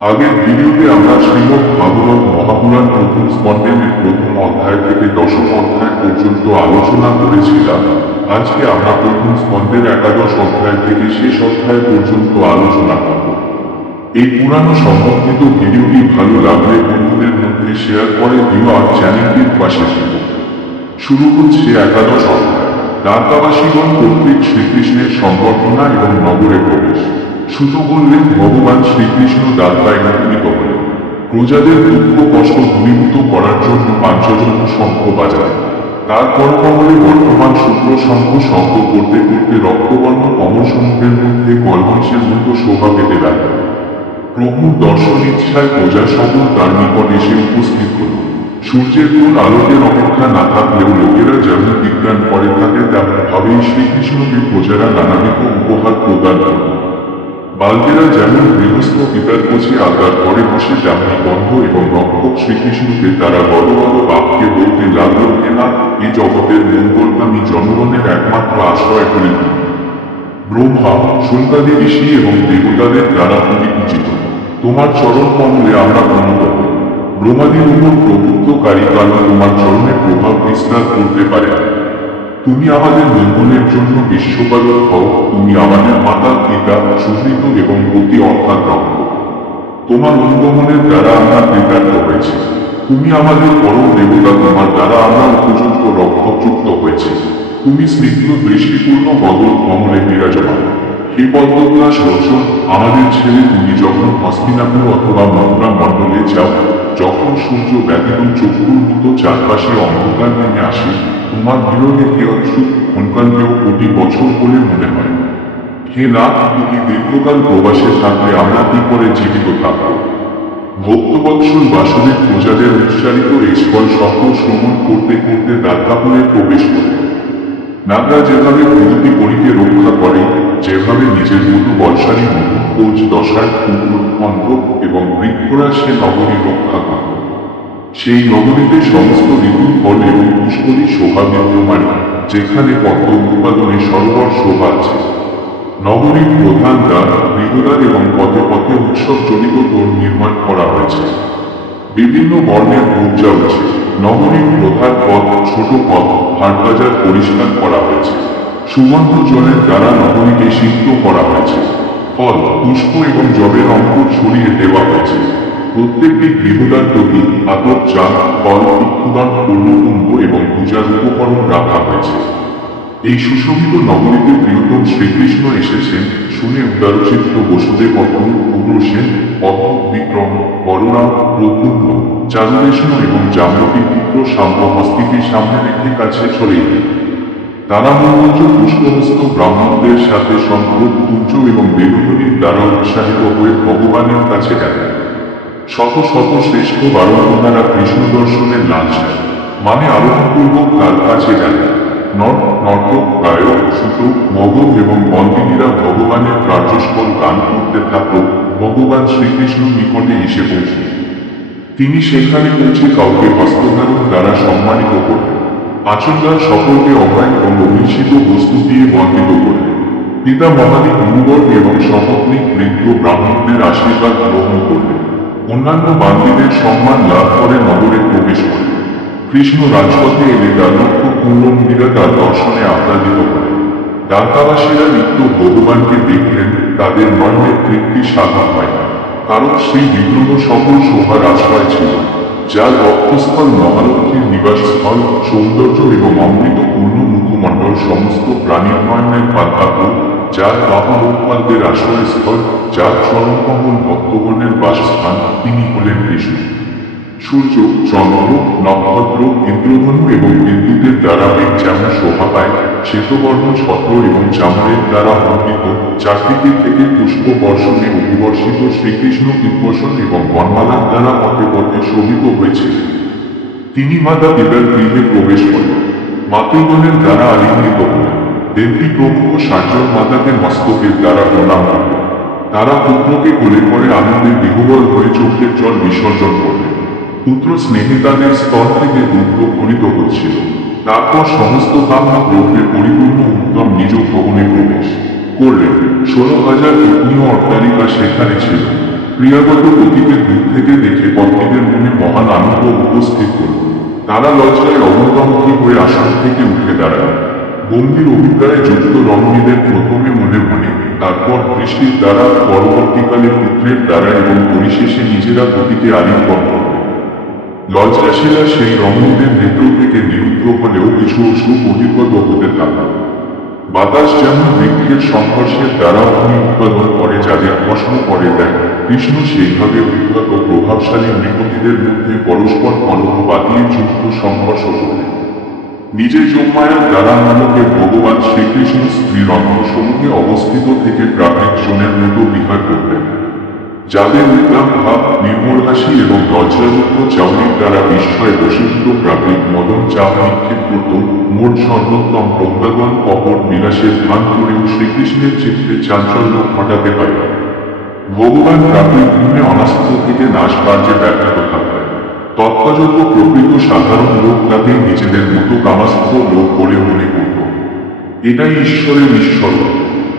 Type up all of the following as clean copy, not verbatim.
আগের ভিডিওতে আমরা শ্রীমদ্ ভাগবত মহাপুরাণ প্রথম স্কন্ধের প্রথম অধ্যায় থেকে দশম অধ্যায় পর্যন্ত আলোচনা করেছিলাম। আজকে আমরা প্রথম স্কন্ধের একাদশ অধ্যায় থেকে শেষ অধ্যায় পর্যন্ত আলোচনা করব। এই পুরানো সম্বন্ধিত ভিডিওটি ভালো লাগলে বন্ধুদের মধ্যে শেয়ার করে দিও আর চ্যানেলটির পাশে থাকো। শুরু হচ্ছে একাদশ অধ্যায়। দ্বারকাবাসীগণ কর্তৃক শ্রীকৃষ্ণের সংবর্ধনা এবং নগরে প্রবেশ। সুত বললেন, ভগবান শ্রীকৃষ্ণ দ্বারকায় উপনীত হলেন। প্রজাদের দুঃখ কষ্ট দূরীভূত করার জন্য পাঞ্চজন্য শঙ্খ বাজায়। তার করকমলে বর্তমান শুক্র শঙ্খ শব্দ করতে করতে রক্তবর্ণ কমলসমূহের মধ্যে কলহংসের মতো শোভা পেতে লাগল। প্রভুর দর্শন ইচ্ছায় প্রজা সকল তার নিকট এসে উপস্থিত হল। সূর্যের কোন আলোকের অপেক্ষা না থাকলেও লোকেরা যেমন বিজ্ঞান করে থাকে তেমন ভাবেই শ্রীকৃষ্ণকে প্রজারা নানাবিধ উপহার প্রদান করল। বালকেরা যেমন গৃহস্থ পিতার কোচে আগার পরে বসে তেমনি গন্ধ এবং রক্ষক শ্রীকৃষ্ণকে তারা বড় বড় বাক্যে বলতে লাগল, না এই জগতের মঙ্গলকামী জনগণের একমাত্র আশ্রয় হলেন ব্রহ্মা, শোণকাদি ঋষি এবং দেবতাদের দ্বারা পূজিত। তোমার চরণ কমলে আমরা প্রণত হই। ব্রহ্মাদির উপর প্রভুত্বকারী কারণ তোমার চরণে প্রভাব বিস্তার করতে পারে। তুমি আমাদের মঙ্গলের জন্য বিশ্বপালক হও। তুমি আমাদের মাতা পিতা সুহৃদ এবং গতি অর্থাৎ রক্ষক। তোমার অনুগমনের দ্বারা আমরা কৃতার্থ হয়েছি। তুমি আমাদের পরম দেবতা, তোমার দ্বারা আমরা উপযুক্ত রক্ষকযুক্ত হয়েছি। তুমি স্নিগ্ধ দৃষ্টিপূর্ণ বদল কমলে বিরাজমান। হে পদ্মগ্লাস রোচন, আমাদের ছেড়ে তুমি যখন হস্তিনাপুর অথবা মথুরা মণ্ডলে যাও, যখন সূর্য ব্যতীত চক্ষুর মতো চারপাশে অন্ধকার নেমে আসে, তোমার বিরোধে কিয়ৎসু ক্ষণকালকেও কোটি বছর বলে মনে হয়। হে নাথ, তুমি দীর্ঘকাল প্রবাসে থাকলে আমরা কি করে জীবিত থাকব? ভক্তবৎসল বাসুদেব প্রজাদের উচ্চারিত এই স্থল শব্দ শ্রবণ করতে করতে দ্বারকাপুরে প্রবেশ করে। নাগরা যেভাবে প্রগতি করিকে রক্ষা করে, যেভাবে নিজের মতো বর্ষারী মতো খোঁজ দশায় কুকুর অন্ধ্র এবং বৃক্ষরা সে নগরী রক্ষা করে। সেই নগরীতে সমস্ত ঋতুর ফল এবং পুষ্করী শোভা বিদ্যমান, যেখানে পদ্ম উৎপাদনে সরোবর শোভা আছে। নগরীর প্রধান দ্বার, গৃহদ্বার এবং পথে পথে উৎসবজনিত তোর নির্মাণ করা হয়েছে। বিভিন্ন বর্ণের পূজা হচ্ছে। নগরীর প্রধান পথ, ছোট পথ, হাটবাজার পরিষ্কার করা হয়েছে। সুগন্ধ জলের দ্বারা নগরীকে সিক্ত করা হয়েছে। ফল, পুষ্প এবং জলের অঙ্কুর ছড়িয়ে দেওয়া হয়েছে। প্রত্যেকটি গৃহদ্বার প্রতি আতপ চাল, ফল, ইক্ষুদান, পূর্ণকুম্ভ এবং পূজার উপকরণ রাখা হয়েছে। এই সুশোভিত নগরীতে প্রিয়তম শ্রীকৃষ্ণ এসেছেন শুনে উদারচিত্ত বসুদেব অতুল, উগ্রসেন, অদ্ভুত বিক্রম, বলরাম, প্রদ্যুম্ন, চারুদেশন এবং জাম্বতী পুত্র শাম্ব হস্তিকে সামনে রেখে কাছে চলে এলেন। তারা মঙ্গলজ পুষ্পহস্ত ব্রাহ্মণদের সাথে সম্পূর্ণ পূজ্য এবং বেদধ্বনির দ্বারা উৎসাহিত হয়ে ভগবানের কাছে গেলেন। শত শত শ্রেষ্ঠ বারণারা কৃষ্ণ দর্শনের লালসায় মানে আরোহণপূর্বক তার কাছে গেলেন। নর্তক, গায়ক, সুত, মগধ এবং বন্দিনীরা ভগবানের কার্যস্কল গান করতে থাকল। ভগবান শ্রীকৃষ্ণ নিকটে এসে পৌঁছলেন। তিনি সেখানে পৌঁছে কাউকে হস্তধারণ দ্বারা সম্মানিত করলেন। আচমকার সকলকে অভয় এবং অভিষিত বস্তু দিয়ে বন্দিত করলেন। পিতা মহাদি গুরুবর এবং সপত্নী বৃদ্ধ ব্রাহ্মণদের আশীর্বাদ গ্রহণ করলেন। অন্যান্য বান্দিদের সম্মান লাভ করে নগরে প্রবেশ করলেন। কৃষ্ণ রাজপথে এলে দ্বারলক্ষ কুম্ভীরা তার দর্শনে আহ্লাদিত করেন। দ্বারকাবাসীরা নিত্য ভগবানকে দেখলেন, তাদের নয়নের তৃপ্তি সাধন হয় না, কারণ শ্রী বিগ্রহ সকল শোভার আশ্রয় ছিল। যার বক্ষস্থল মহালক্ষ্মীর নিবাসস্থল, সৌন্দর্য এবং অমৃত পূর্ণ মুখমণ্ডল সমস্ত প্রাণীর নয়নের পাঠাত্র, যার বাহনপালদের আশ্রয়স্থল, যার চরণকমল ভক্তগণের বাসস্থান, তিনি হলেন কৃষ্ণ। সূর্য, চন্দ্র, নক্ষত্র, ইন্দ্রধনু এবং বিদ্যুতের দ্বারা মেঘ যেমন শোভা পায়, শ্বেতবর্ণ ছত্র এবং চামড়ের দ্বারা অর্পিত, চারদিকে থেকে পুষ্প বর্ষণে অভিবর্ষিত শ্রীকৃষ্ণ উদ্বসন এবং বনমালার দ্বারা পথে পথে শোভিত হয়েছে। তিনি মাতা পিতার গৃহে প্রবেশ করেন। মাতৃগণের দ্বারা আলিঙ্গিত হলেন। দেবী প্রমুখ 60 জন মাতাকে মস্তকের দ্বারা প্রণাম করলেন। তারা পুত্রকে কোলে করে আনন্দে বিহ্বল হয়ে চোখের জল বিসর্জন করলেন। পুত্র স্নেহে তাদের স্তর থেকে দুগ্ধ খনিত হচ্ছিল। তারপর সমস্ত কামনা দ্রব্যে পরিপূর্ণ উত্তম নিজ ভবনে প্রবেশ করলেন। 16,000 পত্নী ও অট্টালিকা সেখানে ছিল। ক্রিয়াগত গতিকে দূর থেকে দেখে পত্নীদের মনে মহান আনন্দ উপস্থিত হল। তারা লজ্জায় অবন্তমুখী হয়ে আসন থেকে উঠে দাঁড়ায়। বন্দির অভিপ্রায়ে যুক্ত রমণীদের প্রথমে মনে মনে, তারপর দৃষ্টির দ্বারা, পরবর্তীকালে পুত্রের দ্বারা এবং পরিশেষে নিজেরা গতিকে আলিঙ্গন করবে। লজ্জাশীলা সেই রমণীদের নেত্র থেকে নিরুদ্ধ হলেও কিছু অশ্রু বহির্গত হতে থাকে। বাতাস যেমন বৃক্ষের সংঘর্ষের দ্বারা অগ্নি উৎপাদন করে যাদের ভস্ম করে দেয়, কৃষ্ণ সেইভাবে উদ্গত প্রভাবশালী নৃপতিদের মধ্যে পরস্পর কলহ বাতিয়ে যুদ্ধ সংঘর্ষ করে নিজের যোগমায়ার দ্বারা নামকে ভগবান শ্রীকৃষ্ণ স্ত্রীর অঙ্গসমূহে অবস্থিত থেকে প্রাকৃত জনের মতো বিহার করতেন। যাদের উদ্দাম ভাব, নির্মল হাসি এবং লজ্জাযুক্ত চাউনির দ্বারা বিস্ময়ে বসীভূত প্রাকৃত মদন চাপ নিক্ষেপ করত, মোট সর্বোত্তম প্রজ্ঞাগণ কপট বিলাসের ভান করেও শ্রীকৃষ্ণের চিত্তে চাঞ্চল্য ঘটাতে পারে। ভগবান প্রাকৃত গুণে অনাস্থ থেকে নাশ কার্যে ব্যাখ্যাত থাকতেন। তৎকাজত প্রকৃত সাধারণ লোক তাকে নিজেদের মতো কামাস্থ লোক বলে মনে করত। এটাই ঈশ্বরের ঈশ্বর।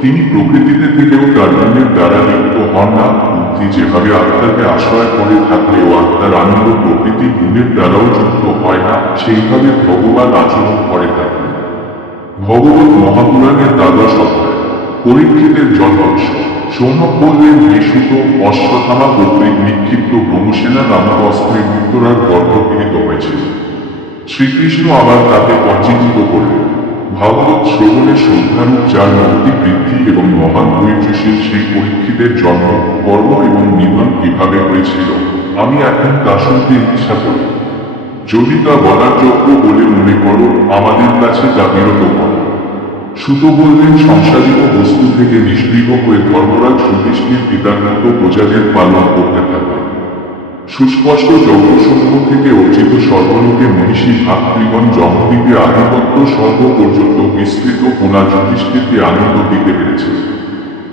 তিনি প্রকৃতিতে থেকেও তার গুণের দ্বারা লিপ্ত হন না। বুদ্ধি যেভাবে আত্মাকে আশ্রয় করে থাকলেও আত্মার আনন্দ প্রকৃতি গুণের দ্বারাও যুক্ত হয় না, সেইভাবে ভগবান আচরণ করে থাকলেন। ভগবত মহাপুরাণের দ্বাদশ অধ্যায়। পরীক্ষিতের জন্মাংশ। সৌনক বললেন, হে সুত, অশ্বত্থামা কর্তৃক নিক্ষিপ্ত ব্রহ্মসেনা নামক অস্ত্রে উত্তরার গর্ভপীড়িত হয়েছিল। শ্রীকৃষ্ণ আবার তাকে পঞ্জীকৃত করলেন। ভাগবত শ্রবণের শ্রদ্ধারূপ যার মূর্তি বৃদ্ধি এবং মহান ধৈর্যশীল সেই পরীক্ষিতের জন্ম, কর্ম এবং নিধন কিভাবে হয়েছিল, আমি এখন তা শুনতে ইচ্ছা করি। যদি তা বলার যোগ্য বলে মনে করো, আমাদের কাছে তা বিরত করো। সুত বললেন, সংসারিক বস্তু থেকে নিষ্পৃহ হয়ে ধর্মরাজ যুধিষ্ঠির পিতার মতো প্রজাদের পালন করতে থাকে। সুস্পষ্ট যজ্ঞসমূহ থেকে অর্জিত সর্বলোকে মনীষী ভাতৃগণ জমদ্বীপে আধিপত্য স্বর্গ পর্যন্ত বিস্তৃত কোনা যুধিষ্ঠিরকে আনন্দ দিতে পেরেছে।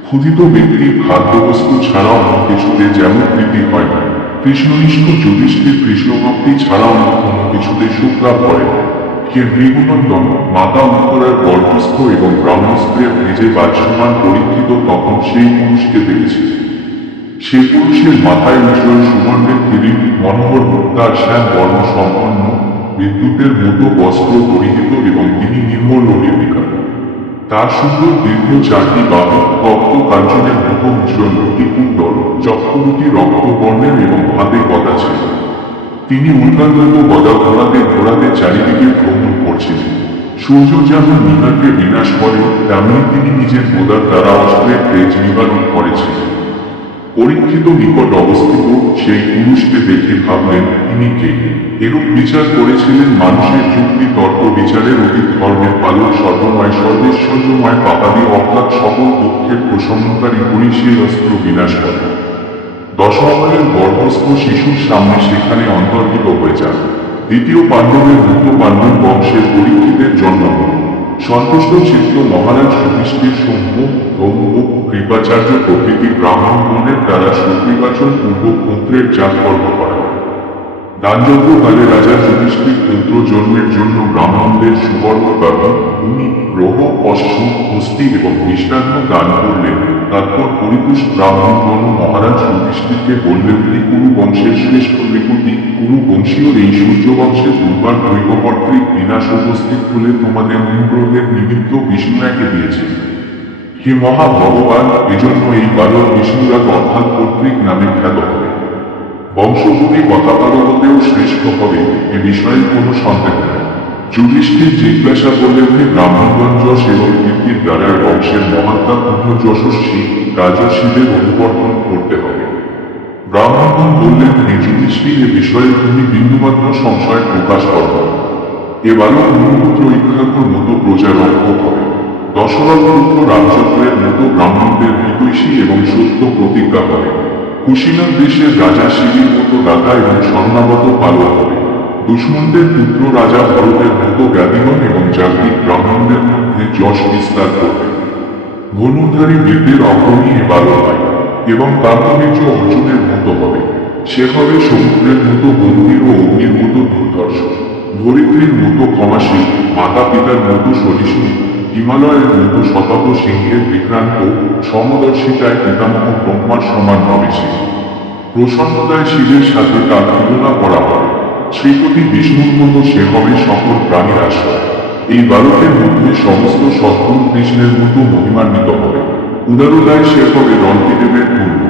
ক্ষুধিত ব্যক্তির খাদ্যবস্তু ছাড়া অন্য কিছুতে যেমন প্রীতি হয় না, কৃষ্ণনিষ্ঠ যুধিষ্ঠির কৃষ্ণভক্তি ছাড়া অন্য কোনো কিছুতে সুখ লাভ করে না। হে ভৃগুনন্দন, মাতা উত্তরার গর্ভস্থ এবং ব্রাহ্মস্ত্রের ভেজে বাহ্যমান পরীক্ষিত তখন সেই পুরুষকে দেখেছে। সে পুরুষের মাথায় উজ্জ্বল সুবর্ণের কিরীট, মনোহর মুক্তার শ্যাম বর্ণ সম্পন্ন, বিদ্যুতের মতো বস্ত্র পরিহিত এবং তিনি নির্মল ও নির্বিকার। তার সুন্দর দীর্ঘ চারটি বাহু, তপ্ত কাঞ্চনের মতো উজ্জ্বল দুটি কুণ্ডল, চক্ষুদুটি রক্তবর্ণের এবং হাতে গদা ছিল। তিনি উন্নয়নত গদা ঘোড়াতে ঘোড়াতে চারিদিকে ভ্রমণ করছিলেন। সূর্য যেমন নিহারকে বিনাশ করে, তেমনি তিনি নিজের গদার দ্বারা অস্ত্রের তেজ নিবারণ করেছিলেন। পরীক্ষিত নিকট অবস্থিত সেই পুরুষকে দেখে ভাবলেন, তিনি কে? এরূপ বিচার করেছিলেন মানুষের যুক্তি তর্ক বিচারের অতীত ধর্মের পালক সর্বময় সর্বেশ্বর্যময় পাপাদি অর্থাৎ সকল দুঃখের প্রশমনকারী পরিশীল অস্ত্র বিনাশ করে। দশমঙ্গলের গর্ভস্থ শিশুর সামনে সেখানে অন্তর্হিত হয়ে যান। দ্বিতীয় পাণ্ডবের মতো পাণ্ডব বংশের পরীক্ষিতের জন্ম হল। সন্তুষ্ট চিত্ত মহারাজ যুধিষ্ঠির সৌম্য, ধৌম্য, কৃপাচার্য প্রভৃতি ব্রাহ্মণগণের দ্বারা সুনির্বাচন পূর্বক পুত্রের জাতকর্ম করা। দানযজ্ঞকালে রাজা যুধিষ্ঠির পুত্র জন্মের জন্য ব্রাহ্মণদের সুবর্ণ গাভী, ভূমি, গ্রহ, অশ্ব, হস্তি এবং মিষ্টান্ন দান করলেন। তারপর পরিপুষ্ট ব্রাহ্মণগণ মহারাজ যুধিষ্ঠিরকে বললেন, হে কুরু বংশের শ্রেষ্ঠ নৃপতি, কুরু বংশীয় এই সূর্যবংশের দুর্বার দৈবকর্তৃক বিনাশ উপস্থিত হলে তোমাদের অনুগ্রহের নিমিত্ত বিষ্ণু একে দিয়েছে। হে মহা ভগবান, এজন্য এই বালক বিষ্ণুরাগ অর্থাৎ কর্তৃক নামে খ্যাত হবে। বংশভূমি কথাপারবতেও শ্রেষ্ঠ হবে, এ বিষয়ে কোনো সন্দেহ নেই। যুধিষ্ঠির জিজ্ঞাসা করলেন, হে ব্রাহ্মণগণ, যশ এবং কীর্তির দ্বারা বংশের মহাত্মা পুণ্য যশস্বী রাজস্বীদের অনুবর্তন করতে হবে। ব্রাহ্মণগণ বললেন, হে যুধিষ্ঠির, এ বিষয়ে তুমি বিন্দুমাত্র সংশয় প্রকাশ করো না। এ বালক মনুপুত্র ইক্ষাকুর মতো প্রজারক্ষ হবে। দশরথ পুত্র রামচন্দ্রের মতো ব্রাহ্মণদের হিতৈষী এবং সত্য প্রতিজ্ঞা হবে। কুশীলব দেশের রাজা শিবির মতো দাতা এবং স্বর্ণাগত পালক হবে। দুষ্মনদের পুত্র রাজা ভরতের মতো জ্ঞাতিগণ এবং জাগতিক ব্রাহ্মণদের মধ্যে যশ বিস্তার করবে। ধনুর্ধারী বীরদের অগ্রণী এ বালক হয় এবং কাব্যবীর্য অর্জুনের মতো হবে। সে হবে সমুদ্রের মতো গম্ভীর ও অগ্নির মতো দুর্ধর্ষ, ধরিত্রীর মতো ক্ষমাশীল, মাতা পিতার মতো সহিষ্ণু, হিমালয়ের মতো শতাব্দ সিংহের বিক্রান্ত, সমদর্শিতায় পিতামহ ব্রহ্মার সমান হবে সে। প্রসন্নতায় শিবের সাথে তার তুলনা করা হয়। শ্রীপতি বিষ্ণুর মতো সে হবে সকল প্রাণীর আশ্রয়। এই বালকের মধ্যে সমস্ত সদ্গুণ কৃষ্ণের মতো মহিমান্বিত হবে। উদারতায় সে হবে রন্তিদেবের পূর্ণ,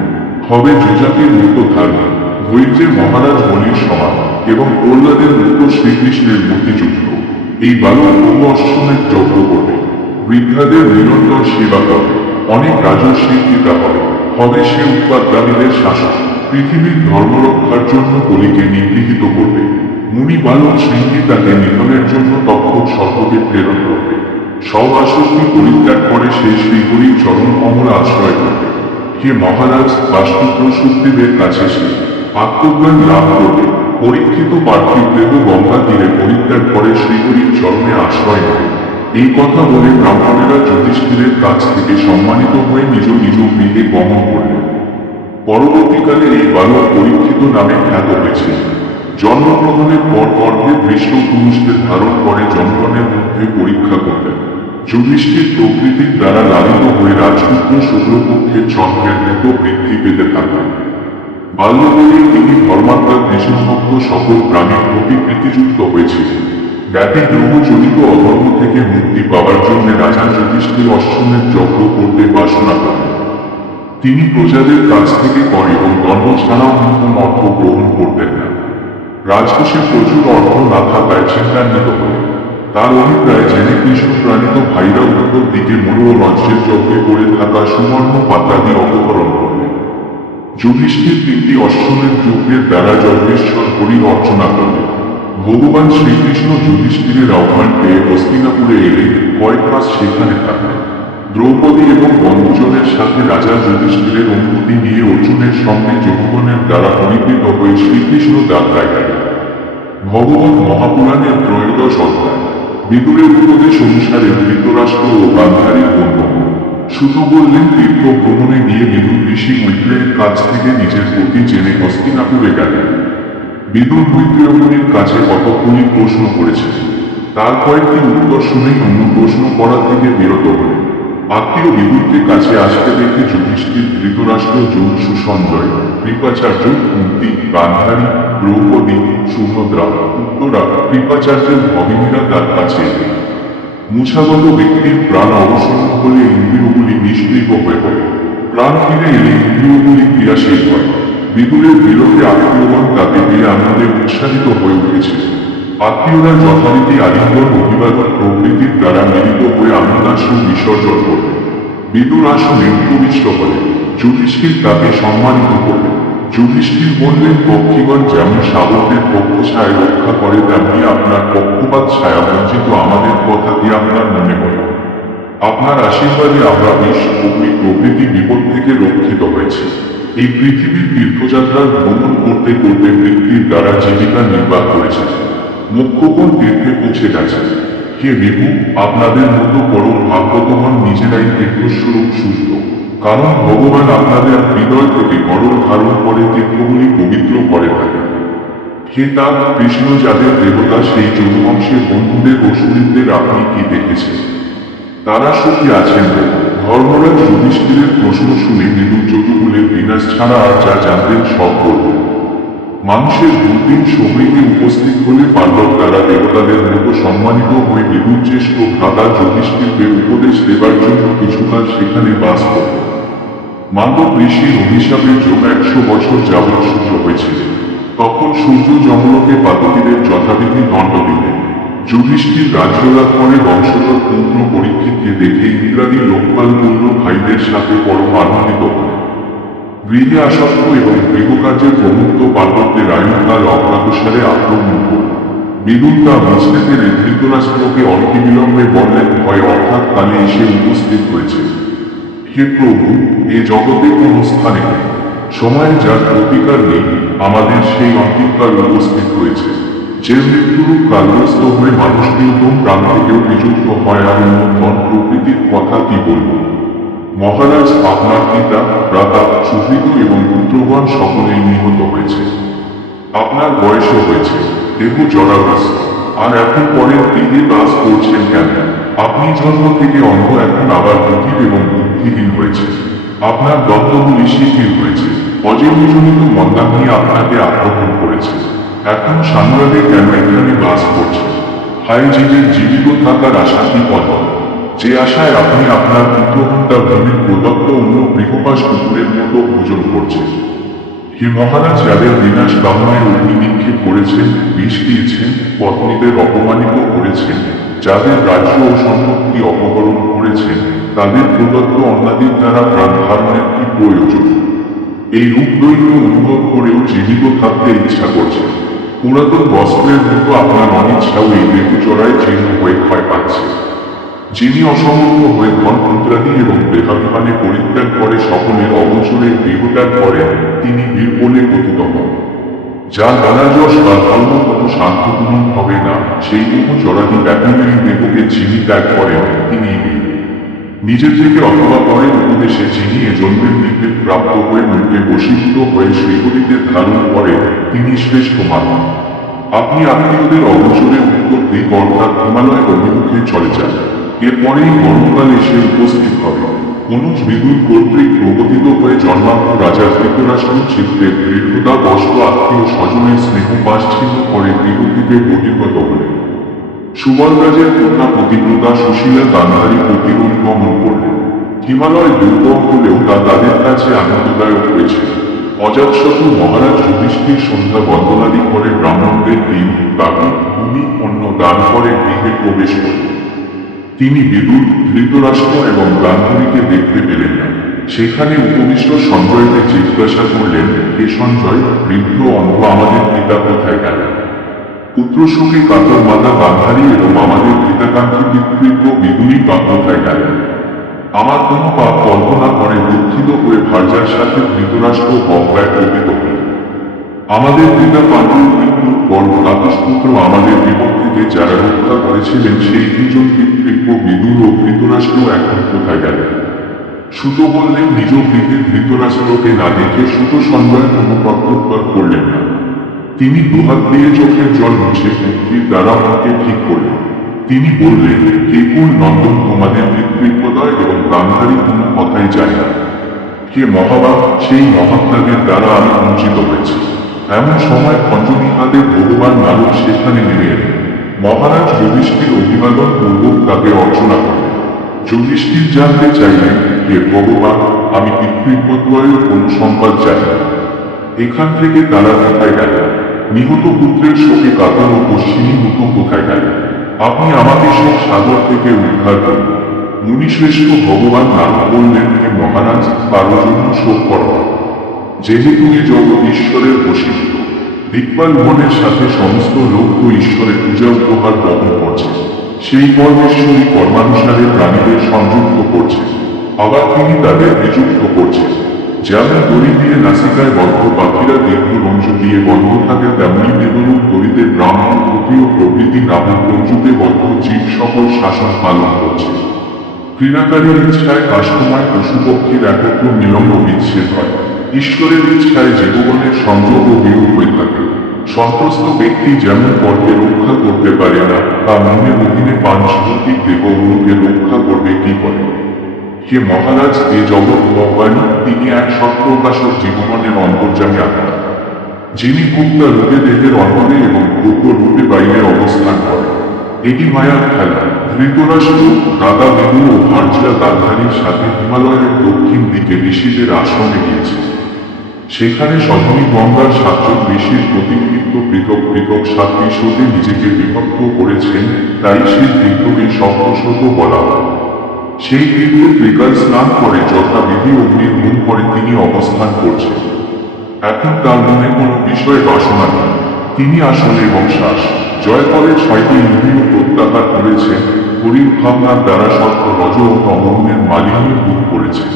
হবে যজাতির মতো ধার্মিক, ধৈর্যের মহারাজ বলির সমান এবং প্রহ্লাদের মতো শ্রীকৃষ্ণের মতিযুক্ত। এই বালক বহু অশ্বমেধ যজ্ঞ করবে, বৃদ্ধাদের নিরন্তর সেবা করবে, অনেক রাজস্বীর পিতা হবে, হবে সে উৎপাদকারীদের শাসক, পৃথিবীর ধর্মরক্ষার জন্য কলিকে নিগৃহীত করবে। মুনি বালক শৃঙ্গী তাকে নিধনের জন্য তক্ষক সর্পকে প্রেরণ করবে। সব আসক্তি পরিত্যাগ করে সে শ্রীহরির চরণ কমল আশ্রয় করবে। হে মহারাজ, বাস্তুপুত্র শুকদেবের কাছে সে আত্মজ্ঞান লাভ করবে। পরীক্ষিত পার্থিব দেহ গঙ্গা তীরে পরিত্যাগ করে শ্রীহরির চরণে আশ্রয় নেবে। এই কথা বলে ব্রাহ্মণেরা যুধিষ্ঠিরের কাছ থেকে সম্মানিত হয়ে নিজ নিজ গৃহে গমন করলেন। পরবর্তীকালে এই বালক পরীক্ষিত নামে খ্যাত হয়েছে। জন্মগ্রহণের পর গর্ভে দৃষ্ট পুরুষদের ধারণ করে জনগণের মধ্যে পরীক্ষা করলেন। যুধিষ্ঠির প্রকৃতির দ্বারা লালিত হয়ে রাজপুত্র শুক্লপক্ষের চন্দ্রের মতো বৃদ্ধি পেতে থাকলেন। বাল্যকালে তিনি ধর্মাত্মা কৃষ্ণভক্ত সকল প্রাণীর প্রতি প্রীতিযুক্ত হয়েছিলেন। ব্যাপী দ্রব্যজনিত অধর্ম থেকে মুক্তি পাওয়ার জন্য রাজা যুধিষ্ঠির অশ্বমেধ যজ্ঞ করতে বাসনা করেন। তিনি প্রজাদের কাছ থেকে কর এবং দণ্ড ছাড়াও নতুন অর্থ গ্রহণ করতেন না। রাজকোষে প্রচুর অর্থ না থাকায় চিন্তান্বিত হলেন। তার অভিপ্রায় জেনে কৃষ্ণ প্রাণিত ভাইরা উত্তর দিকে মূল রাজ্যের যজ্ঞে পড়ে থাকা সুবর্ণ পাতাদি অপহরণ করলেন। যুধিষ্ঠির তিনটি অশ্বমেধ যজ্ঞের দ্বারা যজ্ঞেশ্বর হরি অর্চনা করলেন। ভগবান শ্রীকৃষ্ণ যুধিষ্ঠিরের আহ্বান পেয়ে হস্তিনাপুরে এলে কয়েক মাস সেখানে থাকলেন। দ্রৌপদী এবং বন্ধুজনের সাথে রাজা যুধিষ্ঠিরের অনুমতি নিয়ে অর্জুনের সঙ্গে যৌবনের দ্বারা পরিবৃত হয়ে শ্রীকৃষ্ণ যাত্রায় গেলেন। ভগবত মহাপুরাণের ত্রয়োদশ অধ্যায়। বিদুরের উপদেশ অনুসারে ধৃতরাষ্ট্র ও গান্ধারীর বন্ধন। সুত বললেন, তীর্থ ভ্রমণে গিয়ে বিদুর ঋষি মৈত্রেয়ের কাছ থেকে নিজের গতি জেনে হস্তিনাপুরে গেলেন। বিদুর মৈত্রেয় মুনির কাছে কতকগুলি প্রশ্ন করেছিলেন। তার কয়েকটি উত্তর শুনেই অন্য প্রশ্ন করা থেকে বিরত হলেন। আত্মীয় বিদুরকে কাছে আসতে দেখে যুধিষ্ঠির, ধৃতরাষ্ট্র, যৌন, সুসঞ্জয়, কৃপাচার্য, কুন্তি, গান্ধারী, দ্রৌপদী, সুভদ্রা, উত্তরা, কৃপাচার্যের ভগিনীরা তার কাছে এলেন। মূষাগত ব্যক্তির প্রাণ অবসন্ন হলে ইন্দ্রিয়গুলি নিষ্ক্রিয় হয়ে পড়ে। প্রাণ ফিরে এলে ইন্দ্রিয়গুলি ক্রিয়াশীল হয়। বিদুরের বিরোধে আত্মীয়গণ তাকে পেয়ে আনন্দে উৎসাহিত হয়ে উঠেছে। আত্মীয়রা যথারীতি আলিঙ্গন, অভিবাদন প্রভৃতির দ্বারা মিলিত হয়ে আনন্দাশ্রু বিসর্জন করলেন। বিদুর আসনে উপবিষ্ট হলেন। যুধিষ্ঠির তাকে সম্মানিত করলেন। যুধিষ্ঠির বললেন, পক্ষীগণ যেমন শাবকদের পক্ষ ছায়া রক্ষা করে, তেমনি আপনার পক্ষপাত ছায়া বঞ্চিত আমাদের কথা দিয়ে আপনার মনে হয়। আপনার আশীর্বাদে আমরা বিষ, অগ্নি প্রভৃতি বিপদ থেকে রক্ষিত হয়েছি। এই পৃথিবীর তীর্থযাত্রার ভ্রমণ করতে করতে বৃত্তির দ্বারা জীবিকা নির্বাহ করেছে। মুখ্যগণ তীর্থে পৌঁছে গেছে। হে বিভু, আপনাদের মতো পরম ভাগবতগণ নিজেরাই তীর্থস্বরূপ সুস্থ। কারণ ভগবান আপনাদের হৃদয় থেকে গরল ধারণ করে তীর্থগুলি পবিত্র করে থাকেন। হে তার কৃষ্ণ, যাদের দেবতা সেই যদুবংশের বন্ধুদের ও সুহৃদদের আপনি কি দেখেছেন? তারা সুখী আছেন। ধর্মরাজ যুধিষ্ঠিরের প্রশ্ন শুনে বিদুর যদুকুলের বিনাশ ছাড়া আর যা জানতেন সব বললেন। মানুষের দুর্দিন সমৃদ্ধি উপস্থিত হলে পাণ্ডব তারা দেবতাদের মতো সম্মানিত হয়ে বিদুর জ্যেষ্ঠ ভ্রাতা যুধিষ্ঠিরকে উপদেশ দেবার জন্য কিছুকাল সেখানে বাস করলেন। মান্ডব ঋষির অভিশাপের জন্য 100 বছর যাবৎ সূর্য হয়েছিল। তখন সূর্য যমলোকে পাতকীদের যথাবিধি দণ্ড দিলেন। যুধিষ্ঠির রাজ্যলাভ করে বংশধর পুত্র পরীক্ষিতকে দেখে ইন্দ্রাদি লোকপাল পুত্র ভাইদের সাথে পরম আনন্দিত হলেন। গৃহে আসক্ত এবং গৃহকার্যের প্রমুক্ত পাণ্ডবদের আয়ুকাল অজ্ঞাতসারে আক্রমণ করল। বিদুর তা বুঝতে পেরে ধৃতরাষ্ট্রকে অনতিবিলম্বে বললেন, ভয় অর্থাৎ কালে এসে উপস্থিত হয়েছে। হে প্রভু, এ জগতে কোনো স্থানে নেই, সময়ে যার প্রতিকার নেই, আমাদের সেই অন্তিমকাল উপস্থিত হয়েছে। যে মৃত্যুরূপ কালগ্রস্ত হয়ে মানুষ নিয়তম প্রাণ থেকেও নিযুক্ত হয়, আর ধন প্রকৃতির কথা কি বলব। মহারাজ, আপনার পিতা, ভ্রাতা, সুহৃদ এবং পুত্রগণ সকলেই নিহত হয়েছে। আপনার বয়সও হয়েছে, দেহ জরাগ্রস্ত, আর এখন পরের দিকে বাস করছেন কেন? আপনি জন্ম থেকে অন্ধ, এখন আবার বুদ্ধির এবং বুদ্ধিহীন হয়েছে। আপনার দত্তগুলি শিথিল হয়েছে, অজীর্ণজনিত মন্দাগ্নি আপনাকে আক্রমণ করেছে। এখন সাম্রাজ্যে কেন এখানে বাস করছে? হায় জীবের জীবিত থাকার আশা কি পদ, যে আশায় আপনি আপনার পুত্রহত্যা ভূমির প্রদত্ত অন্য গৃহবাস কুকুরের মতো ভোজন করছেন। হে মহারাজ, যাদের বিনাশ কামনায় অগ্নি নিক্ষেপ করেছেন, বিষ দিয়েছেন, পত্নীদের অপমানিত করেছেন, যাদের রাজ্য ও সম্পত্তি অপহরণ করেছেন, তাদের প্রদত্ত অন্নাদির দ্বারা প্রাণ ধারণের কি প্রয়োজন? এই রূপ দৈন্য অনুভব করেও জীবিত থাকতে ইচ্ছা করছে। পুরাতন বস্ত্রের মতো আপনার অনিচ্ছাও এই দেহ চড়ায় চিহ্ন হয়ে ক্ষয় পাচ্ছে। যিনি অসমর্থ হয়ে ধন পুত্রাদি এবং দেহাভিমানে পরিত্যাগ করে সকলের অবসরে দেহত্যাগ করেন, তিনি বীর বলে কথিত হন। যার দ্বারা যশ বা ধর্ম কোনো শান্ত পূরণ হবে না, সেই দেহ চড়াদি ব্যাপী দেহকে যিনি ত্যাগ করেন, তিনি বীর। নিজে থেকে অথবা পরের উপদেশে যিনি এ জন্মের নির্দেশ প্রাপ্ত হয়ে মুখে বশীভূত হয়ে শ্রীহরিতে ধারণ করেন, তিনি শ্রেষ্ঠ মানব। আপনি আত্মীয়দের অবসরে উত্তর দিক অর্থাৎ হিমালয় অভিমুখে চলে যান। এরপরেই গর্ভকাল এসে উপস্থিত হবে। অনুজ বিদ্যুৎ কর্তৃক প্রবর্তিত হয়ে জন্মান্ত রাজা ধৃতরাষ্ট্র চিত্রের দৃঢ়তা বস্ত আত্মীয় স্বজনের স্নেহ পাশছিন্ন করে গৃহদ্বীপে বহির্গত হলেন। সুবলরাজের কন্যা পতিব্রতা সুশীলা গান্ধারী প্রতিরোধগমন করলেন। হিমালয় দুর্গম হলেও তা তাদের কাছে আনন্দদায়ক হয়েছিল। অজাতশত্রু মহারাজ যুধিষ্ঠির সন্ধ্যা বন্দনাদি করে ব্রাহ্মণদের দিন বাকি ভূমি অন্য দান করে গৃহে প্রবেশ করলেন। তিনি বিদুর, ধৃতরাষ্ট্র এবং গান্ধারীকে দেখতে পেলেন না। সেখানে উপবিষ্ট সঞ্জয়কে জিজ্ঞাসা করলেন, হে সঞ্জয়, বৃদ্ধ অন্ধ আমাদের পিতা কোথায় গেল? পুত্র শোকে কাতর মাতা গান্ধারী এবং আমাদের পিতাকাঙ্ক্ষী পিতৃব্য বিদুরী বা কোথায় গেল? আমার কোনো পাপ কল্পনা করে দুঃখিত হয়ে ভার্যার সাথে ধৃতরাষ্ট্র গঙ্গায় পতিত হলেন। আমাদের পিতা পাণ্ডুর মৃত্যুর পর ভ্রাতুষ্পুত্র আমাদের বিপদ থেকে যারা রক্ষা করেছিলেন, সেই দুজন পিতৃব্য বিদুর ও ধৃতরাষ্ট্র এখন কোথায় গেল? সুত বললেন, নিজ গৃহে ধৃতরাষ্ট্রকে না দেখে সুত সঞ্জয় কোনো প্রত্যুত্তর করলেন না। তিনি দুহাত দিয়ে চোখের জল মুছে পুত্রীর দ্বারা মাকে ঠিক করলেন। তিনি বললেন, হে কুল নন্দন, তোমাদের পিতৃব্যদয় এবং গান্ধারী কোনো কথাই যায় না। হে মহাবাগ, সেই মহাত্যাগের দ্বারা আমি বঞ্চিত হয়েছি। এমন সময় খঞ্জনিহাদের ভগবান নারদ সেখানে নেমে এলেন। মহারাজ যুধিষ্ঠির অভিবাদন পূর্বক তাকে অর্চনা করলেন। যুধিষ্ঠির জানতে চাইলেন, হে ভগবান, আমি পিতৃব্যদ্বয়ের কোন সংবাদ চাই না। এখান থেকে তারা কোথায় গেল? নিহত পুত্রের শোকে কাতর ও পশ্চিমী মতো কোথায় গেল? আপনি আমাকে সব সাগর থেকে উদ্ধার করুন। মুনিশ্রেষ্ঠ ভগবান নারদ বললেন, হে মহারাজ, কারো জন্য শোক করো না। যেহেতু এ জগৎ ঈশ্বরের বশীভূত, দিকপাল মনের সাথে সমস্ত লোক তো ঈশ্বরের পূজা উপহার বহন করছে। সেই পরমেশ্বরী কর্মানুসারে প্রাণীদের সংযুক্ত করছে, আবার তিনি তাদের নিযুক্ত করছেন। যেমন দড়ি দিয়ে নাসিকায় বদ্ধ পাখিরা দীর্ঘ রঞ্জ দিয়ে বন্ধ থাকে, তেমনি বেদরূপ দড়িতে ব্রাহ্মণ, ক্ষত্রিয় প্রভৃতি নামক রঞ্জুতে বদ্ধ জীব সকল শাসন পালন করছে। ক্রীড়াকারীর ইচ্ছায় কাষ্টময় পশুপক্ষীর একত্র মিলন ও বিচ্ছেদ হয়। ঈশ্বরের ইচ্ছায় জীবগণের সংযোগ ও বিয়োগ হয়ে থাকে। সন্ত্রস্ত ব্যক্তি যেমন পরকে রক্ষা করতে পারে না, তা মনের অধীনে পাঞ্চভৌতিক দেবগুলোকে রক্ষা করবে কি করে? হে মহারাজ, এ জগৎ ভগবান, তিনি এক সৎপ্রকাশক জীবনের অন্তর্যামী আত্মা, যিনি ভোক্তা রূপে দেহের অন্তরে এবং ভোগ্য রূপে বাইরে অবস্থান করেন। এটি মায়ার খেলা। ধৃতরাষ্ট্র, দাদা বিদু ও ভার্যা গান্ধারীর সাথে হিমালয়ের দক্ষিণ দিকে ঋষিদের আশ্রমে গিয়েছে। সেখানে স্বধনী গঙ্গার সাতজন ঋষির প্রতিনিধিত্ব পৃথক পৃথক সাতটি স্রোতে নিজেকে বিভক্ত করেছেন, তাই সেই তীর্থকে সপ্তস্রোত বলা হয়। সেই তীর্থে ত্রিকাল স্নান করে যথাবিধি অগ্নির মুখ করে তিনি অবস্থান করছেন। এখন তার মনে কোনো বিষয়ে বাসনা নেই। তিনি আসলে এবং শ্বাস জয় করে 6টি ইন্দ্রিয় প্রত্যাহার করেছেন। হরির ভাবনার দ্বারা সত্য, রজ ও তমগুণের মালিন্য দূর করেছেন।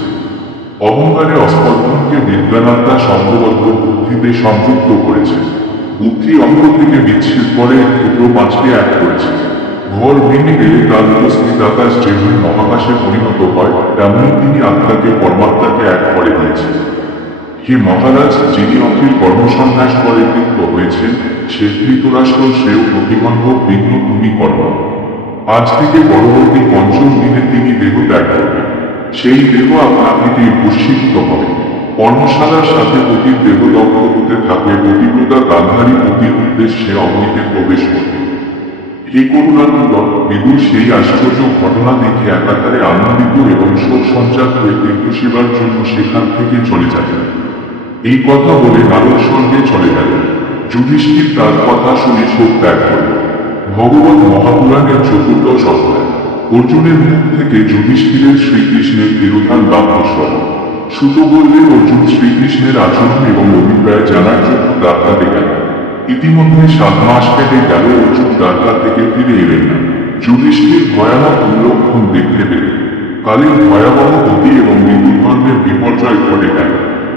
অহংকারে অস্পর্ধনকে বিজ্ঞানাত্মা শব্দবদ্ধ বুদ্ধিতে সংযুক্ত করেছেন। বুদ্ধি অঙ্গ থেকে বিচ্ছেদ করে ক্ষুদ্র পাঁচকে এক করেছে। ঘর ভেঙে গেলে তার উপস্থিত আকাশ যেমন মহাকাশে পরিণত হয়, তেমনি তিনি আত্মাকে পরমাত্মাকে এক করে দিয়েছেন। হে মহারাজ, যিনি অখিল কর্মসন্ন্যাস করে তৃপ্ত হয়েছেন, সে ধৃতরাষ্ট্র শ্রেয় প্রতিবন্ধক বিঘ্ন তুমি কর্ম। আজ থেকে পরবর্তী পঞ্চম দিনে তিনি দেহ ত্যাগ করবেন। সেই দেহ আপনাকে দিয়ে ভূষিত হবে। কর্মশালার সাথে পতির দেহদগ্ধ হতে থাকবে পতিব্রতা গান্ধারী পতির উদ্দেশ্যে অগ্নিতে প্রবেশ করবে। এই করুণাতুলক বিদুর সেই আশ্চর্য ঘটনা দেখে একাধারে আনন্দিত এবং শোক সঞ্চার হয়ে তীর্থ সেবার জন্য সেখান থেকে চলে যাবে। এই কথা বলে নারদ স্বর্গে চলে গেল। যুধিষ্ঠির তার কথা শুনে শোক ত্যাগ করল। ভগবত মহাপুরাণের চতুর্দশ অধ্যায়। অর্জুনের মুখ থেকে যুধিষ্ঠিরের শ্রীকৃষ্ণের তিরোধান বাক্য স্মরণ। সুত বললেন, অর্জুন শ্রীকৃষ্ণের আচরণ এবং অভিপ্রায় জানার জন্য দ্বারকাতে গেল। ইতিমধ্যে 7 মাস কেটে গেল, অর্জুন দ্বারকা থেকে ফিরে এলেন না। যুধিষ্ঠির ভয়ানক দুর্লক্ষণ দেখতে পেলেন। কালের ভয়াবহ গতি এবং মৃত্যু ধর্মের বিপর্যয় ঘটে গেল।